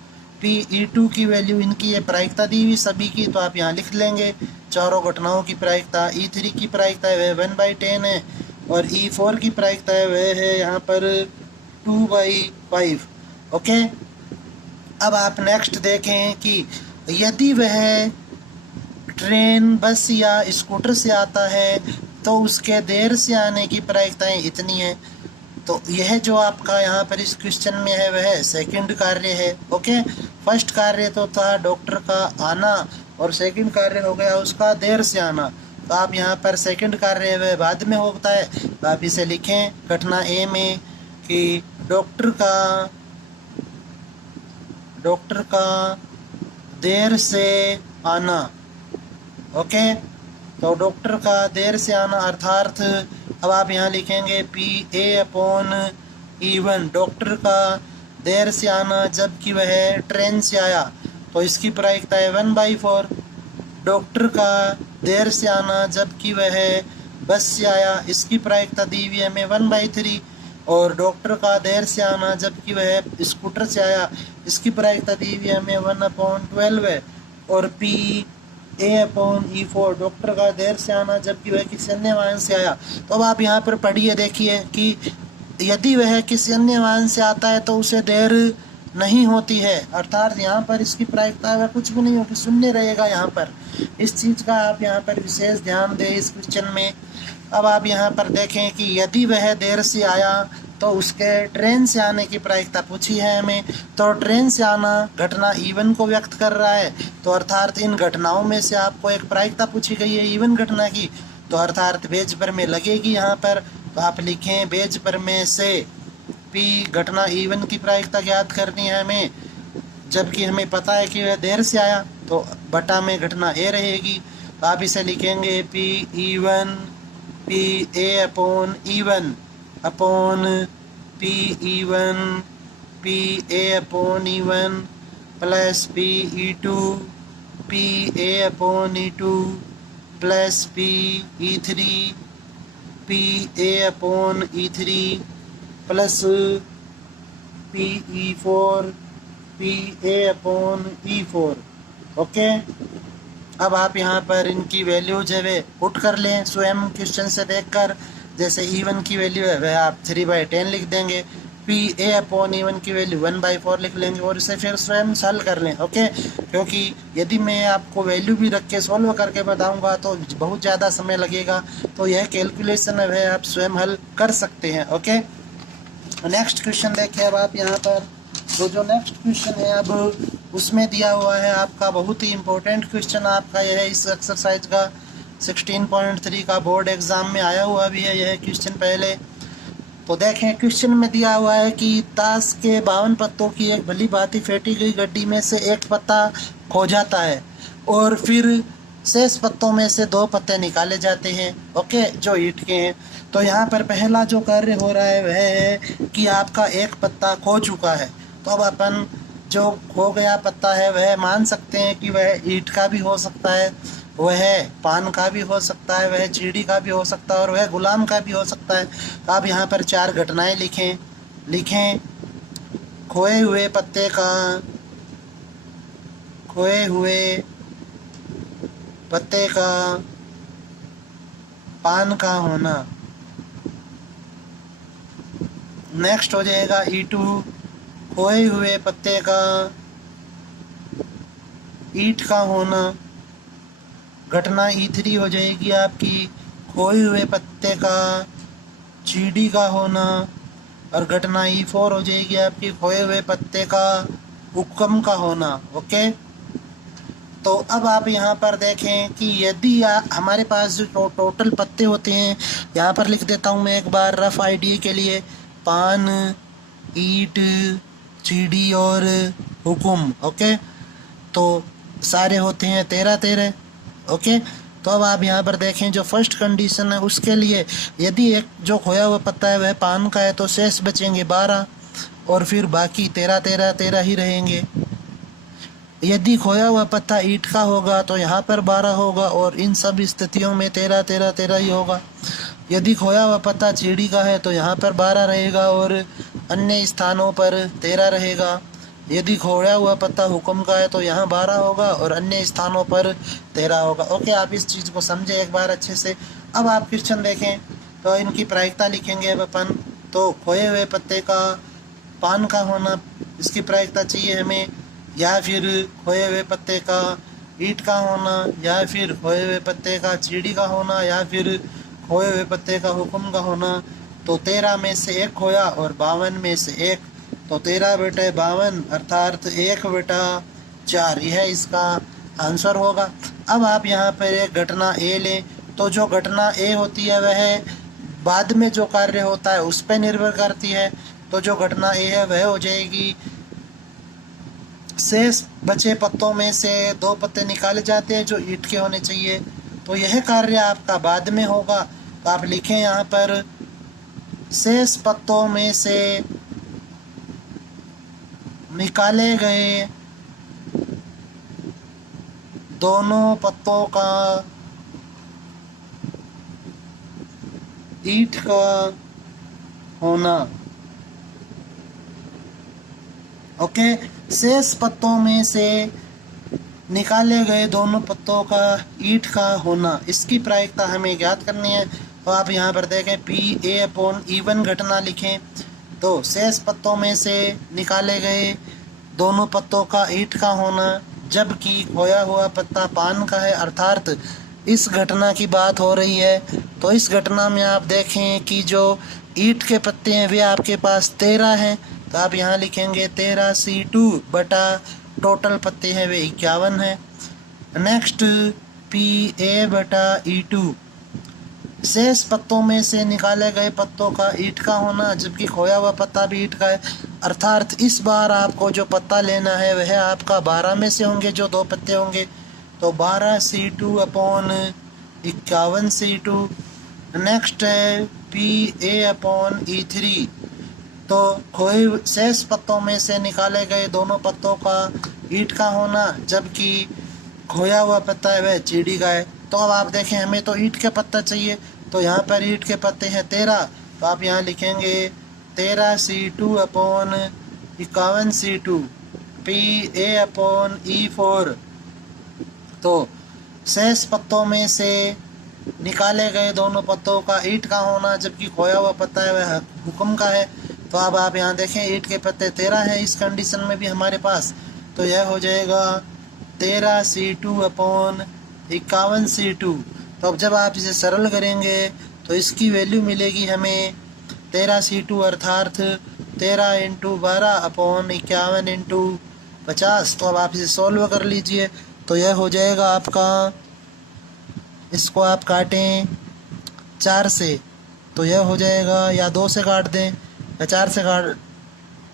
PE2 की वैल्यू, इनकी ये प्रायिकता दी हुई सभी की, तो आप यहाँ लिख लेंगे चारों घटनाओं की प्रायिकता। E3 की प्रायिकता है वह 1/10 है, और E4 की प्रायिकता है वह है यहाँ पर 2/5। ओके, अब आप नेक्स्ट देखें कि यदि वह ट्रेन, बस या स्कूटर से आता है तो उसके देर से आने की प्रायिकताएं इतनी हैं। तो यह जो आपका यहाँ पर इस क्वेश्चन में है वह सेकंड कार्य है। ओके, फर्स्ट कार्य तो था डॉक्टर का आना, और सेकंड कार्य हो गया उसका देर से आना। तो आप यहाँ पर सेकंड कार्य वह बाद में होता है, तो आप इसे लिखें घटना ए में कि डॉक्टर का डॉक्टर का देर से आना। ओके, तो डॉक्टर का देर से आना अर्थात अब आप यहाँ लिखेंगे PA/E1। डॉक्टर का देर से आना जबकि वह ट्रेन से आया तो इसकी प्रायिकता है 1/4। डॉक्टर का देर से आना जबकि वह बस से आया, इसकी प्रायिकता दी हुई है हमें 1/3। और डॉक्टर का देर से आना जबकि वह स्कूटर से आया, इसकी प्रायिकता दी हुई है हमें 1/12 है। और PA/E4 डॉक्टर का देर से आना जबकि वह किसी अन्य वाहन से आया। तो अब आप यहाँ पर पढ़िए, देखिए कि यदि वह किसी अन्य वाहन से आता है तो उसे देर नहीं होती है, अर्थात यहाँ पर इसकी प्रायिकता वह कुछ भी नहीं होगी, शून्य रहेगा यहाँ पर। इस चीज़ का आप यहाँ पर विशेष ध्यान दें इस क्वेश्चन में। अब आप यहाँ पर देखें कि यदि वह देर से आया तो उसके ट्रेन से आने की प्रायिकता पूछी है हमें, तो ट्रेन से आना घटना E1 को व्यक्त कर रहा है, तो अर्थात इन घटनाओं में से आपको एक प्रायिकता पूछी गई है E1 घटना की, तो अर्थात बेज पर में लगेगी यहाँ पर। तो आप लिखें बेज पर में से P घटना E1 की प्रायिकता ज्ञात करनी है हमें, जबकि हमें पता है कि वह देर से आया, तो बटा में घटना A रहेगी। तो आप इसे लिखेंगे PE1 PA/E1 upon PE1 PA/E1 plus PE2 PA/E2 plus PE3 PA/E3 plus PE4 PA/E4। Okay, अब आप यहाँ पर इनकी वैल्यू जो है पुट कर लें स्वयं क्वेश्चन से देखकर। जैसे E1 की वैल्यू है वह आप 3/10 लिख देंगे, PA/E1 की वैल्यू 1/4 लिख लेंगे और इसे फिर स्वयं सॉल्व कर लें। ओके, क्योंकि यदि मैं आपको वैल्यू भी रख के सॉल्व करके बताऊंगा तो बहुत ज़्यादा समय लगेगा, तो यह कैलकुलेशन है वह आप स्वयं हल कर सकते हैं। ओके, नेक्स्ट क्वेश्चन देखिए। अब आप यहाँ पर जो नेक्स्ट क्वेश्चन है अब उसमें दिया हुआ है आपका बहुत ही इम्पोर्टेंट क्वेश्चन आपका यह है इस एक्सरसाइज का 16.3 का बोर्ड एग्जाम में आया हुआ भी है यह क्वेश्चन पहले। तो देखें क्वेश्चन में दिया हुआ है कि ताश के 52 पत्तों की एक भली भांति फेंटी गई गड्डी में से एक पत्ता खो जाता है और फिर शेष पत्तों में से 2 पत्ते निकाले जाते हैं। ओके, जो ईंट के हैं। तो यहाँ पर पहला जो कार्य हो रहा है वह है कि आपका एक पत्ता खो चुका है। तो अब अपन जो खो गया पत्ता है वह मान सकते हैं कि वह ईंट का भी हो सकता है, वह पान का भी हो सकता है, वह चीड़ी का भी हो सकता है और वह गुलाम का भी हो सकता है। तो आप यहाँ पर 4 घटनाएं लिखें। खोए हुए पत्ते का पान का होना। नेक्स्ट हो जाएगा E2 खोए हुए पत्ते का ईंट का होना। घटना E3 हो जाएगी आपकी खोए हुए पत्ते का चीड़ी का होना और घटना E4 हो जाएगी आपकी खोए हुए पत्ते का हुक्म का होना। ओके, तो अब आप यहाँ पर देखें कि यदि हमारे पास जो टोटल पत्ते होते हैं, यहाँ पर लिख देता हूँ मैं एक बार रफ आइडिया के लिए, पान, ईंट, चीड़ी और हुक्म। ओके, तो सारे होते हैं 13। ओके, तो अब आप यहाँ पर देखें जो फर्स्ट कंडीशन है उसके लिए यदि एक जो खोया हुआ पत्ता है वह पान का है तो शेष बचेंगे 12 और फिर बाकी 13 ही रहेंगे। यदि खोया हुआ पत्ता ईंट का होगा तो यहाँ पर 12 होगा और इन सब स्थितियों में 13 ही होगा। यदि खोया हुआ पत्ता चीड़ी का है तो यहाँ पर 12 रहेगा और अन्य स्थानों पर 13 रहेगा। यदि खोया हुआ पत्ता हुक्म का है तो यहाँ 12 होगा और अन्य स्थानों पर 13 होगा। ओके, आप इस चीज़ को समझे एक बार अच्छे से। अब आप क्वेश्चन देखें तो इनकी प्रायिकता लिखेंगे अब अपन। तो खोए हुए पत्ते का पान का होना, इसकी प्रायिकता चाहिए हमें, या फिर खोए हुए पत्ते का ईंट का होना, या फिर खोए हुए पत्ते का चीड़ी का होना, या फिर खोए हुए पत्ते का हुक्म का होना। तो 13 में से 1 खोया और 52 में से 1, तो 13/52 अर्थात 1/4, यह इसका आंसर होगा। अब आप यहाँ पर एक घटना ए लें, तो जो घटना ए होती है वह बाद में जो कार्य होता है उस पर निर्भर करती है। तो जो घटना ए है वह हो जाएगी शेष बचे पत्तों में से 2 पत्ते निकाले जाते हैं जो ईंट के होने चाहिए। तो यह कार्य आपका बाद में होगा। तो आप लिखें यहाँ पर शेष पत्तों में से निकाले गए दोनों पत्तों का ईंट का होना। ओके, शेष पत्तों में से निकाले गए दोनों पत्तों का ईंट का होना, इसकी प्रायिकता हमें ज्ञात करनी है। तो आप यहाँ पर देखें PA/E1 घटना लिखें। तो शेष पत्तों में से निकाले गए दोनों पत्तों का ईंट का होना जबकि खोया हुआ पत्ता पान का है, अर्थात इस घटना की बात हो रही है। तो इस घटना में आप देखें कि जो ईंट के पत्ते हैं वे आपके पास 13 हैं। तो आप यहाँ लिखेंगे 13C2 बटा टोटल पत्ते हैं वे 51 है। नेक्स्ट PA/E2, शेष पत्तों में से निकाले गए पत्तों का ईंट का होना जबकि खोया हुआ पत्ता भी ईंट का है, अर्थात इस बार आपको जो पत्ता लेना है वह आपका 12 में से होंगे जो 2 पत्ते होंगे। तो 12C2/51C2। नेक्स्ट है PA/E3, तो खोए शेष पत्तों में से निकाले गए दोनों पत्तों का ईंट का होना जबकि खोया हुआ पत्ता है वह चीड़ी का है। तो अब आप देखें हमें तो ईंट के पत्ता चाहिए, तो यहाँ पर ईंट के पत्ते हैं 13। तो आप यहाँ लिखेंगे 13C2/51C2 PA/E4। तो शेष पत्तों में से निकाले गए दोनों पत्तों का ईंट का होना जबकि खोया हुआ पत्ता है वह हुक्म का है। तो अब आप यहाँ देखें ईंट के पत्ते 13 हैं इस कंडीशन में भी हमारे पास। तो यह हो जाएगा 13C2/51C2। तो अब जब आप इसे सरल करेंगे तो इसकी वैल्यू मिलेगी हमें 13C2 अर्थात 13 × 12/51 × 50। तो अब आप इसे सॉल्व कर लीजिए। तो यह हो जाएगा आपका, इसको आप काटें 4 से तो यह हो जाएगा, या 2 से काट दें या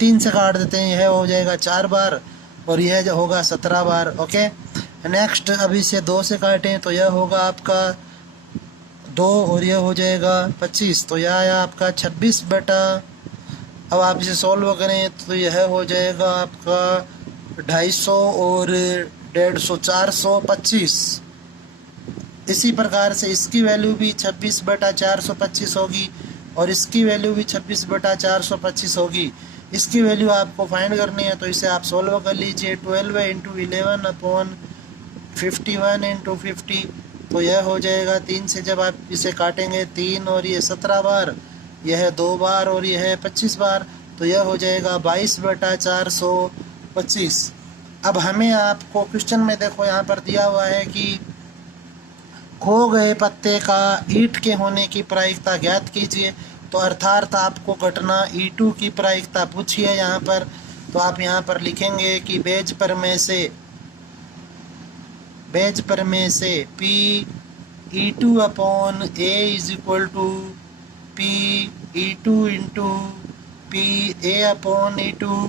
3 से काट देते हैं, यह हो जाएगा 4 बार और यह होगा 17 बार। ओके, नेक्स्ट अब इसे 2 से काटें तो यह होगा आपका 2 और यह हो जाएगा 25। तो यह आया आपका 26 बटा, अब आप इसे सॉल्व करें तो यह हो जाएगा आपका 250 और 150, 425। इसी प्रकार से इसकी वैल्यू भी 26/425 होगी और इसकी वैल्यू भी 26/425 होगी। इसकी वैल्यू आपको फाइंड करनी है तो इसे आप सॉल्व कर लीजिए। 12 × 11/51 × 50। तो यह हो जाएगा 3 से जब आप इसे काटेंगे 3 और ये 17 बार, यह 2 बार और यह 25 बार, तो यह हो जाएगा 22/425। अब हमें आपको क्वेश्चन में देखो यहाँ पर दिया हुआ है कि खो गए पत्ते का ईंट के होने की प्रायिकता ज्ञात कीजिए। तो अर्थात आपको घटना E2 की प्रायिकता पूछी है यहाँ पर। तो आप यहाँ पर लिखेंगे कि बेज पर में से PE2/A = PE2 × PA/E2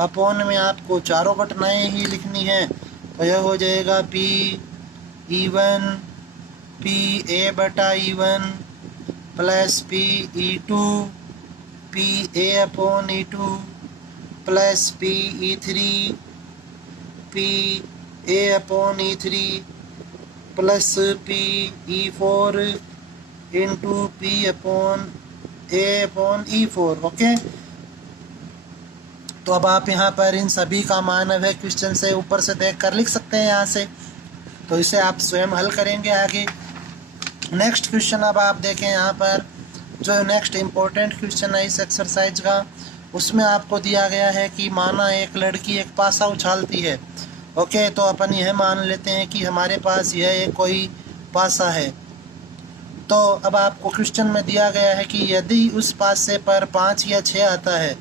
अपॉन में आपको चारों घटनाएं ही लिखनी है। तो यह हो जाएगा PE1 PA/E1 plus PE2 PA/E2 plus PE3 PA/E3 plus PE4 × PA/E4। Okay, तो अब आप यहाँ पर इन सभी का मान है क्वेश्चन से ऊपर से देख कर लिख सकते हैं यहाँ से। तो इसे आप स्वयं हल करेंगे आगे। नेक्स्ट क्वेश्चन अब आप देखें यहाँ पर, जो नेक्स्ट इम्पोर्टेंट क्वेश्चन है इस एक्सरसाइज का, उसमें आपको दिया गया है कि माना एक लड़की एक पासा उछालती है। ओके, तो अपन यह मान लेते हैं कि हमारे पास यह एक कोई पासा है। तो अब आपको क्वेश्चन में दिया गया है कि यदि उस पासे पर 5 या 6 आता है,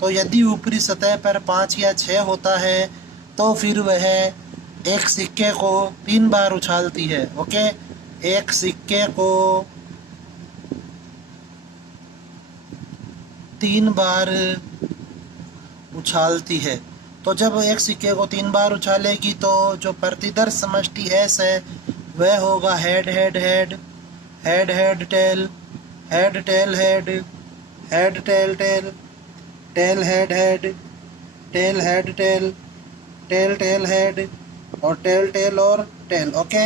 तो यदि ऊपरी सतह पर 5 या 6 होता है तो फिर वह एक सिक्के को 3 बार उछालती है। ओके, एक सिक्के को 3 बार उछालती है। तो जब एक सिक्के को 3 बार उछालेगी तो जो प्रतिदर्श समष्टि एस है वह होगा head head head, head head tail, head tail head, head tail tail, tail head head, tail head tail, tail tail head और टेल टेल और टेल। ओके,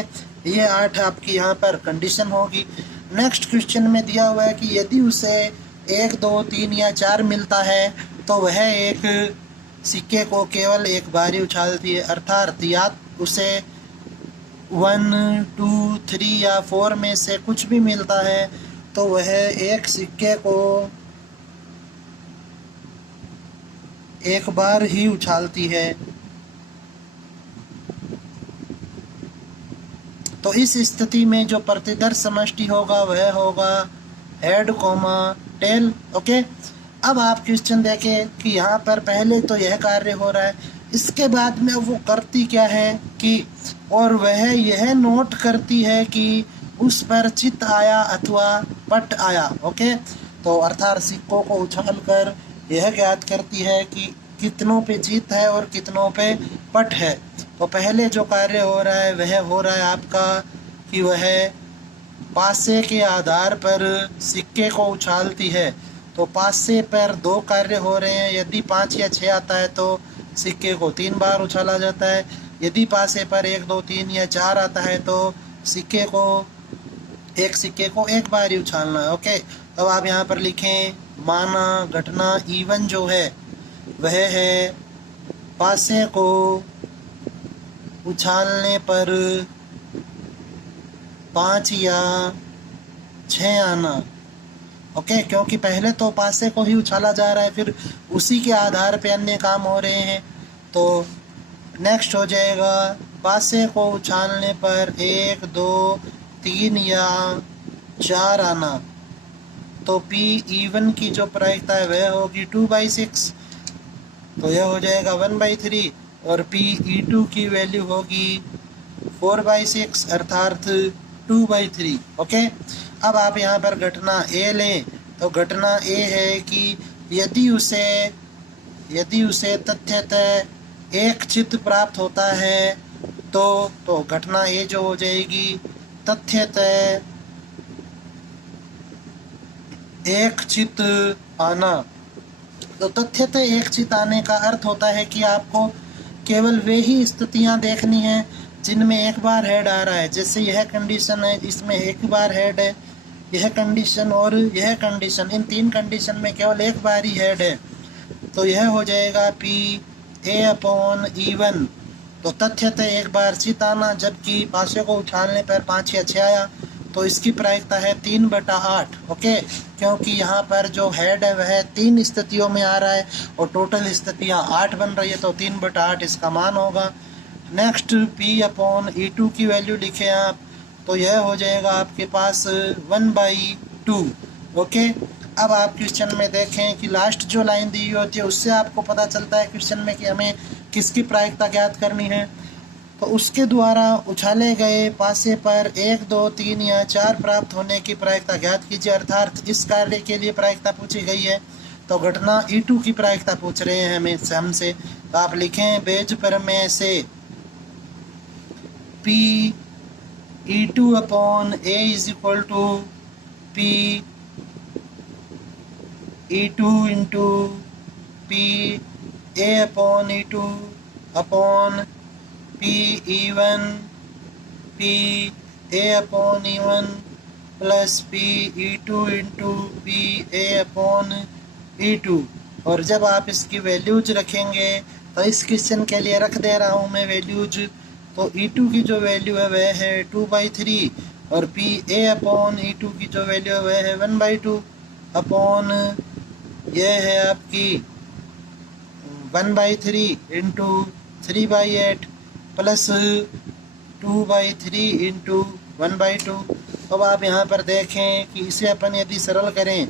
ये 8 आपकी यहाँ पर कंडीशन होगी। नेक्स्ट क्वेश्चन में दिया हुआ है कि यदि उसे 1 2 3 या 4 मिलता है तो वह एक सिक्के को केवल एक बार ही उछालती है, अर्थात या उसे 1 2 3 या 4 में से कुछ भी मिलता है तो वह एक सिक्के को एक बार ही उछालती है। तो इस स्थिति में जो प्रतिदर्श समष्टि होगा वह होगा हेड कोमा टेल। ओके, अब आप क्वेश्चन देखें कि यहाँ पर पहले तो यह कार्य हो रहा है, इसके बाद में वो करती क्या है कि और वह यह नोट करती है कि उस पर चित आया अथवा पट आया। ओके, तो अर्थात सिक्कों को उछालकर यह ज्ञात करती है कि कितनों पे चित है और कितनों पे पट है। तो पहले जो कार्य हो रहा है वह हो रहा है आपका कि वह पासे के आधार पर सिक्के को उछालती है। तो पासे पर 2 कार्य हो रहे हैं, यदि 5 या 6 आता है तो सिक्के को 3 बार उछाला जाता है, यदि पासे पर 1 2 3 या 4 आता है तो सिक्के को एक बार ही उछालना है। ओके, तो आप यहाँ पर लिखें माना घटना इवन जो है वह है पासे को उछालने पर 5 या 6 आना। ओके, क्योंकि पहले तो पासे को ही उछाला जा रहा है, फिर उसी के आधार पे अन्य काम हो रहे हैं। तो नेक्स्ट हो जाएगा पासे को उछालने पर 1 2 3 या 4 आना। तो पी इवन की जो प्रायिकता है वह होगी 2/6, तो यह हो जाएगा 1/3 और पी ई2 की वैल्यू होगी 4/6 अर्थात 2/3। ओके, अब आप यहाँ पर घटना ए लें तो घटना ए है कि यदि उसे तथ्यतः एक चित्त प्राप्त होता है तो घटना ए जो हो जाएगी तथ्यतः एक चित्त आना। तो तथ्यतः एक चित्त आने का अर्थ होता है कि आपको केवल वे ही स्थितियां देखनी हैं जिनमें एक बार हेड आ रहा है। जैसे यह कंडीशन है, इसमें एक बार हेड है, यह कंडीशन और यह कंडीशन, इन 3 कंडीशन में केवल एक बार ही हेड है। तो यह हो जाएगा पी A/E1। तो तथ्यतः एक बार चित्त आना, जबकि पासे को उछालने पर 5 या 6 आया तो इसकी प्रायिकता है 3/8। ओके, क्योंकि यहाँ पर जो हेड है वह 3 स्थितियों में आ रहा है और टोटल स्थितियाँ 8 बन रही है, तो 3/8 इसका मान होगा। नेक्स्ट P/E2 की वैल्यू लिखें आप, तो यह हो जाएगा आपके पास 1/2। ओके, अब आप क्वेश्चन में देखें कि लास्ट जो लाइन दी होती है उससे आपको पता चलता है क्वेश्चन में कि हमें किसकी प्रायिकता ज्ञात करनी है। तो उसके द्वारा उछाले गए पासे पर 1 2 3 या 4 प्राप्त होने की प्रायिकता ज्ञात कीजिए, अर्थात इस कार्य के लिए प्रायिकता पूछी गई है। तो घटना E2 की प्रायिकता पूछ रहे हैं हमसे, तो आप लिखें बेज प्रमेय से P E2/A = P E2 into P A/E2 upon P E1 P A/E1 plus P E2 into P A/E2। और जब आप इसकी वैल्यूज रखेंगे, तो इस क्वेश्चन के लिए रख दे रहा हूँ मैं वैल्यूज। तो E2 की जो वैल्यू है वह है 2/3 और P A/E2 की जो वैल्यू है वह है 1/2 अपॉन यह है आपकी 1/3 इंटू 3/8 प्लस 2/3 इंटू 1/2। अब आप यहाँ पर देखें कि इसे अपन यदि सरल करें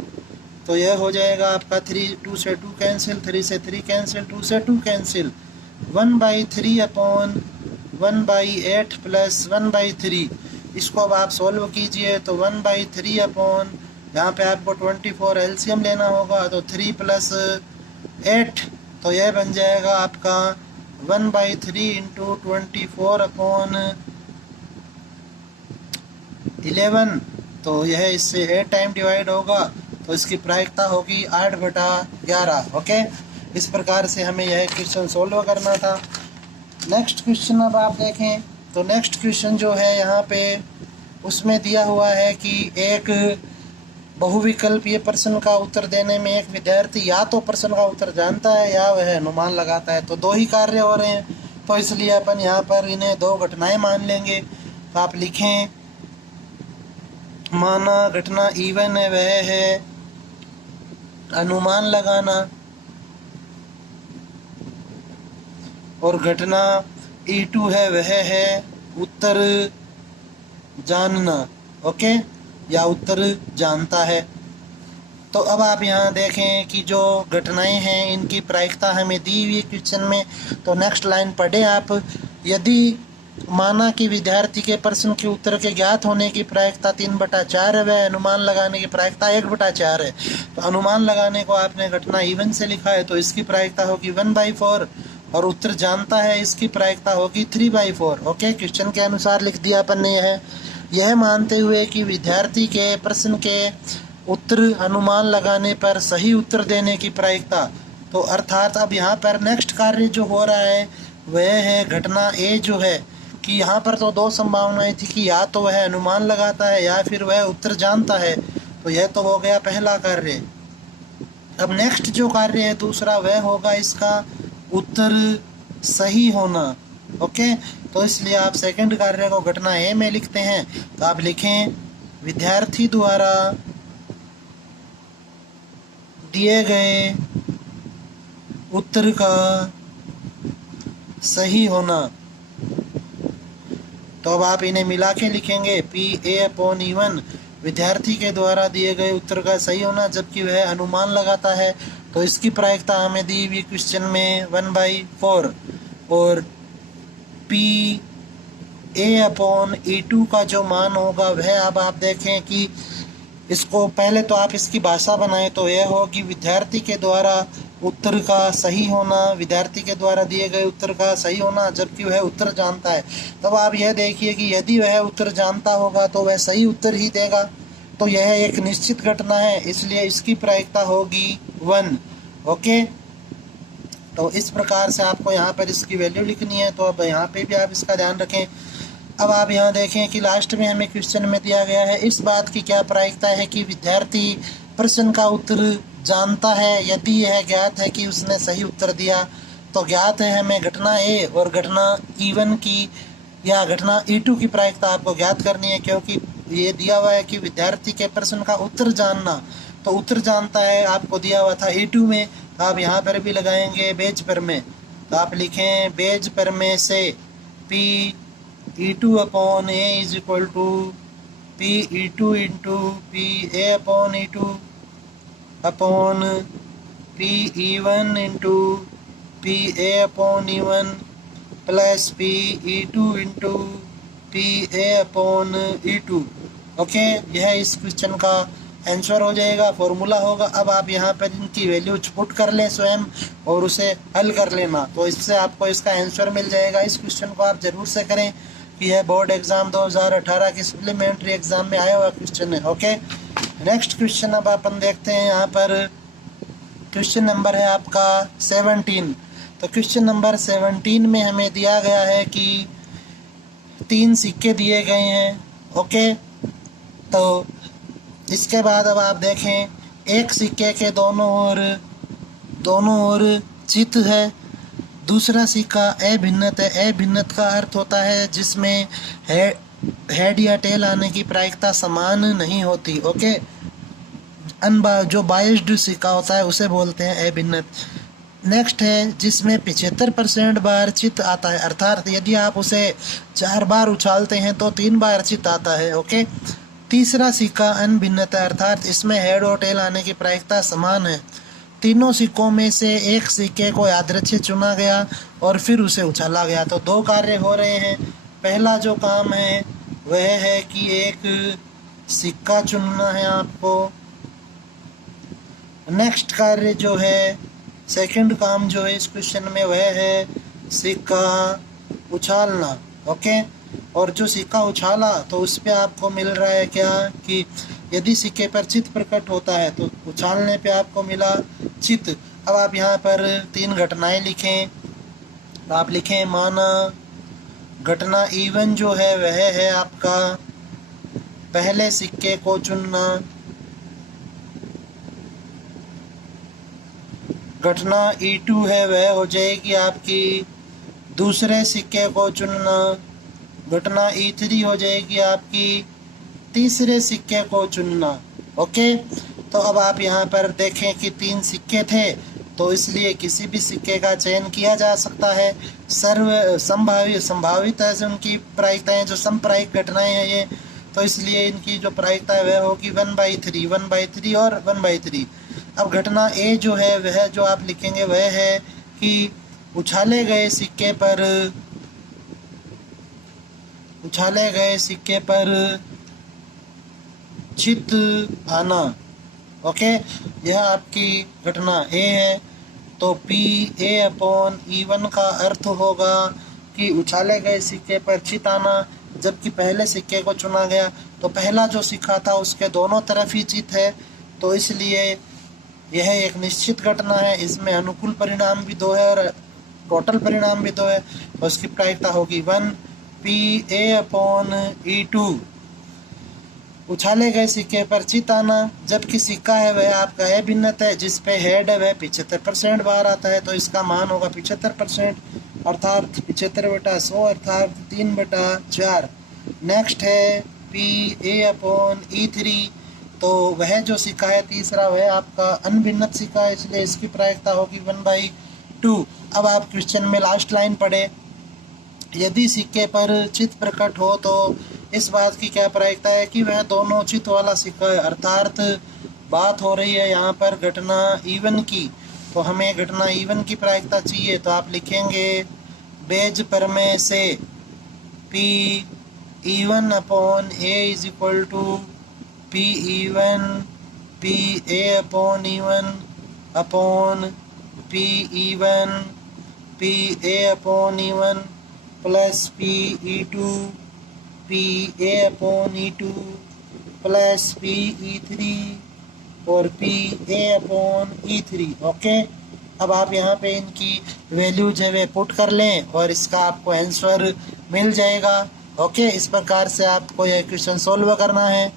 तो यह हो जाएगा आपका 3 2 से 2 कैंसिल, 3 से 3 कैंसिल, 2 से 2 कैंसिल, 1/3 अपॉन 1/8 प्लस 1/3। इसको अब आप सॉल्व कीजिए तो 1/3 अपॉन यहाँ पे आपको 24 एलसीएम लेना होगा, तो 3 + 8 तो यह बन जाएगा आपका 1/3 इंटू 24/11। तो यह इससे 8 टाइम डिवाइड होगा, तो इसकी प्रायिकता होगी 8/11। ओके, इस प्रकार से हमें यह क्वेश्चन सोल्व करना था। नेक्स्ट क्वेश्चन अब आप देखें तो नेक्स्ट क्वेश्चन जो है यहाँ पे उसमें दिया हुआ है कि एक बहुविकल्पीय प्रश्न का उत्तर देने में एक विद्यार्थी या तो प्रश्न का उत्तर जानता है या वह अनुमान लगाता है। तो दो ही कार्य हो रहे हैं, तो इसलिए अपन यहाँ पर इन्हें दो घटनाएं मान लेंगे। तो आप लिखें, माना घटना E1 है वह है अनुमान लगाना, और घटना E2 है वह है उत्तर जानना। ओके, या उत्तर जानता है। तो अब आप यहाँ देखें कि जो घटनाएं हैं इनकी प्रायिकता हमें दी हुई क्वेश्चन में। तो नेक्स्ट लाइन पढ़ें आप, यदि माना कि विद्यार्थी के प्रश्न के उत्तर के ज्ञात होने की प्रायिकता 3/4 है, वह अनुमान लगाने की प्रायिकता 1/4 है। तो अनुमान लगाने को आपने घटना E1 से लिखा है, तो इसकी प्रायिकता होगी 1/4, और उत्तर जानता है इसकी प्रायिकता होगी 3/4। ओके, क्वेश्चन के अनुसार लिख दिया अपन ने यह मानते हुए कि विद्यार्थी के प्रश्न के उत्तर अनुमान लगाने पर सही उत्तर देने की प्रायिकता। तो अर्थात अब यहाँ पर नेक्स्ट कार्य जो हो रहा है वह है घटना ए जो है कि यहाँ पर तो दो संभावनाएं थी कि या तो वह अनुमान लगाता है या फिर वह उत्तर जानता है। तो यह तो हो गया पहला कार्य। अब नेक्स्ट जो कार्य है दूसरा वह होगा इसका उत्तर सही होना। ओके, तो इसलिए आप सेकंड कार्य को घटना ए में लिखते हैं। तो आप लिखें, विद्यार्थी द्वारा दिए गए उत्तर का सही होना। तो अब आप इन्हें मिला के लिखेंगे, PA/E1 विद्यार्थी के द्वारा दिए गए उत्तर का सही होना, जबकि वह अनुमान लगाता है। तो इसकी प्रायिकता हमें दी हुई क्वेश्चन में 1/4, और PA/E2 का जो मान होगा वह अब आप देखें कि इसको पहले तो आप इसकी भाषा बनाएं, तो यह हो कि विद्यार्थी के द्वारा उत्तर का सही होना, विद्यार्थी के द्वारा दिए गए उत्तर का सही होना, जबकि वह उत्तर जानता है। तब आप यह देखिए कि यदि वह उत्तर जानता होगा तो वह सही उत्तर ही देगा। तो यह एक निश्चित घटना है, इसलिए इसकी प्रायिकता होगी 1। ओके, तो इस प्रकार से आपको यहाँ पर इसकी वैल्यू लिखनी है। तो अब यहाँ पे भी आप इसका ध्यान रखें। अब आप यहाँ देखें कि लास्ट में हमें क्वेश्चन में दिया गया है इस बात की क्या प्रायिकता है कि विद्यार्थी प्रश्न का उत्तर जानता है, यदि यह ज्ञात है कि उसने सही उत्तर दिया। तो ज्ञात है हमें घटना ए और घटना E1 की या घटना E2 की प्रायिकता आपको ज्ञात करनी है, क्योंकि ये दिया हुआ है कि विद्यार्थी के प्रश्न का उत्तर जानना। तो उत्तर जानता है आपको दिया हुआ था E2 में। तो आप यहाँ पर भी लगाएंगे बेज पर में। तो आप लिखें, बेज पर में से PE2/A is equal to PE2 into PA/E2 upon PE1 into PA/E1 plus PE2 into PA/E2। Okay, यह इस क्वेश्चन का आंसर हो जाएगा, फॉर्मूला होगा। अब आप यहाँ पर इनकी वैल्यूज पुट कर लें स्वयं और उसे हल कर लेना, तो इससे आपको इसका आंसर मिल जाएगा। इस क्वेश्चन को आप ज़रूर से करें कि यह बोर्ड एग्ज़ाम 2018 की सप्लीमेंट्री एग्ज़ाम में आया हुआ क्वेश्चन है। ओके, नेक्स्ट क्वेश्चन अब अपन देखते हैं। यहाँ पर क्वेश्चन नंबर है आपका 17। तो क्वेश्चन नंबर 17 में हमें दिया गया है कि 3 सिक्के दिए गए हैं। ओके, तो इसके बाद अब आप देखें, एक सिक्के के दोनों ओर चित्त है, दूसरा सिक्का अभिन्नत है। अभिन्नत का अर्थ होता है जिसमें हेड या टेल आने की प्रायिकता समान नहीं होती। ओके, जो बायस्ड सिक्का होता है उसे बोलते हैं अभिन्नत। नेक्स्ट है जिसमें 75% बार चित्त आता है, अर्थात यदि आप उसे 4 बार उछालते हैं तो 3 बार चित्त आता है। ओके, तीसरा सिक्का अनभिन्नत है, अर्थात इसमें हेड और टेल आने की प्रायिकता समान है। तीनों सिक्कों में से एक सिक्के को यादृच्छिक चुना गया और फिर उसे उछाला गया। तो 2 कार्य हो रहे हैं। पहला जो काम है वह है कि एक सिक्का चुनना है आपको। नेक्स्ट कार्य जो है सेकंड काम जो है इस क्वेश्चन में वह है सिक्का उछालना। ओके, और जो सिक्का उछाला तो उस पे आपको मिल रहा है क्या कि यदि सिक्के पर चित प्रकट होता है तो उछालने पे आपको मिला चित। अब आप यहाँ पर 3 घटनाएं लिखें। आप लिखें माना घटना E1 जो है वह है आपका पहले सिक्के को चुनना, घटना E2 है वह हो जाएगी आपकी दूसरे सिक्के को चुनना, घटना E3 हो जाएगी आपकी तीसरे सिक्के को चुनना। ओके, तो अब आप यहाँ पर देखें कि 3 सिक्के थे तो इसलिए किसी भी सिक्के का चयन किया जा सकता है। संभावित है उनकी प्रायिकताएं जो समप्रायिक घटनाएं हैं ये, तो इसलिए इनकी जो प्रायिकता है वह होगी 1/3, 1/3 और 1/3। अब घटना ए जो है वह जो आप लिखेंगे वह है कि उछाले गए सिक्के पर चित आना। ओके, यह आपकी घटना ए है। तो PA/E1 का अर्थ होगा कि उछाले गए सिक्के पर चित आना, जबकि पहले सिक्के को चुना गया तो पहला जो सिक्का था उसके दोनों तरफ ही चित है, तो इसलिए यह एक निश्चित घटना है। इसमें अनुकूल परिणाम भी 2 है और टोटल परिणाम भी 2 है, और उसकी प्रायिकता होगी 1 PA/E2। उछाले गए सिक्के पर चित आना, जबकि सिक्का है वह आपका है भिन्नत है, जिस पे हेड है वह 75% बाहर आता है, तो इसका मान होगा 75%, अर्थात 75/100 अर्थात 3/4। नेक्स्ट है PA/E3, तो वह जो सिक्का है तीसरा वह आपका अनभिन्नत सिक्का है, इसलिए इसकी प्रायिकता होगी 1/2। अब आप क्वेश्चन में लास्ट लाइन पढ़े, यदि सिक्के पर चित प्रकट हो तो इस बात की क्या प्रायिकता है कि वह दोनों चित वाला सिक्का है, अर्थात बात हो रही है यहाँ पर घटना E1 की, तो हमें घटना E1 की प्रायिकता चाहिए। तो आप लिखेंगे बेज प्रमेय से PE1/A is equal to PE1 PA/E1 PA/E1 plus PE2 PA/E2 plus PE3 और PA/E3। ओके, अब आप यहाँ पे इनकी वैल्यूज है वे पुट कर लें और इसका आपको आंसर मिल जाएगा। ओके, इस प्रकार से आपको यह क्वेश्चन सॉल्व करना है।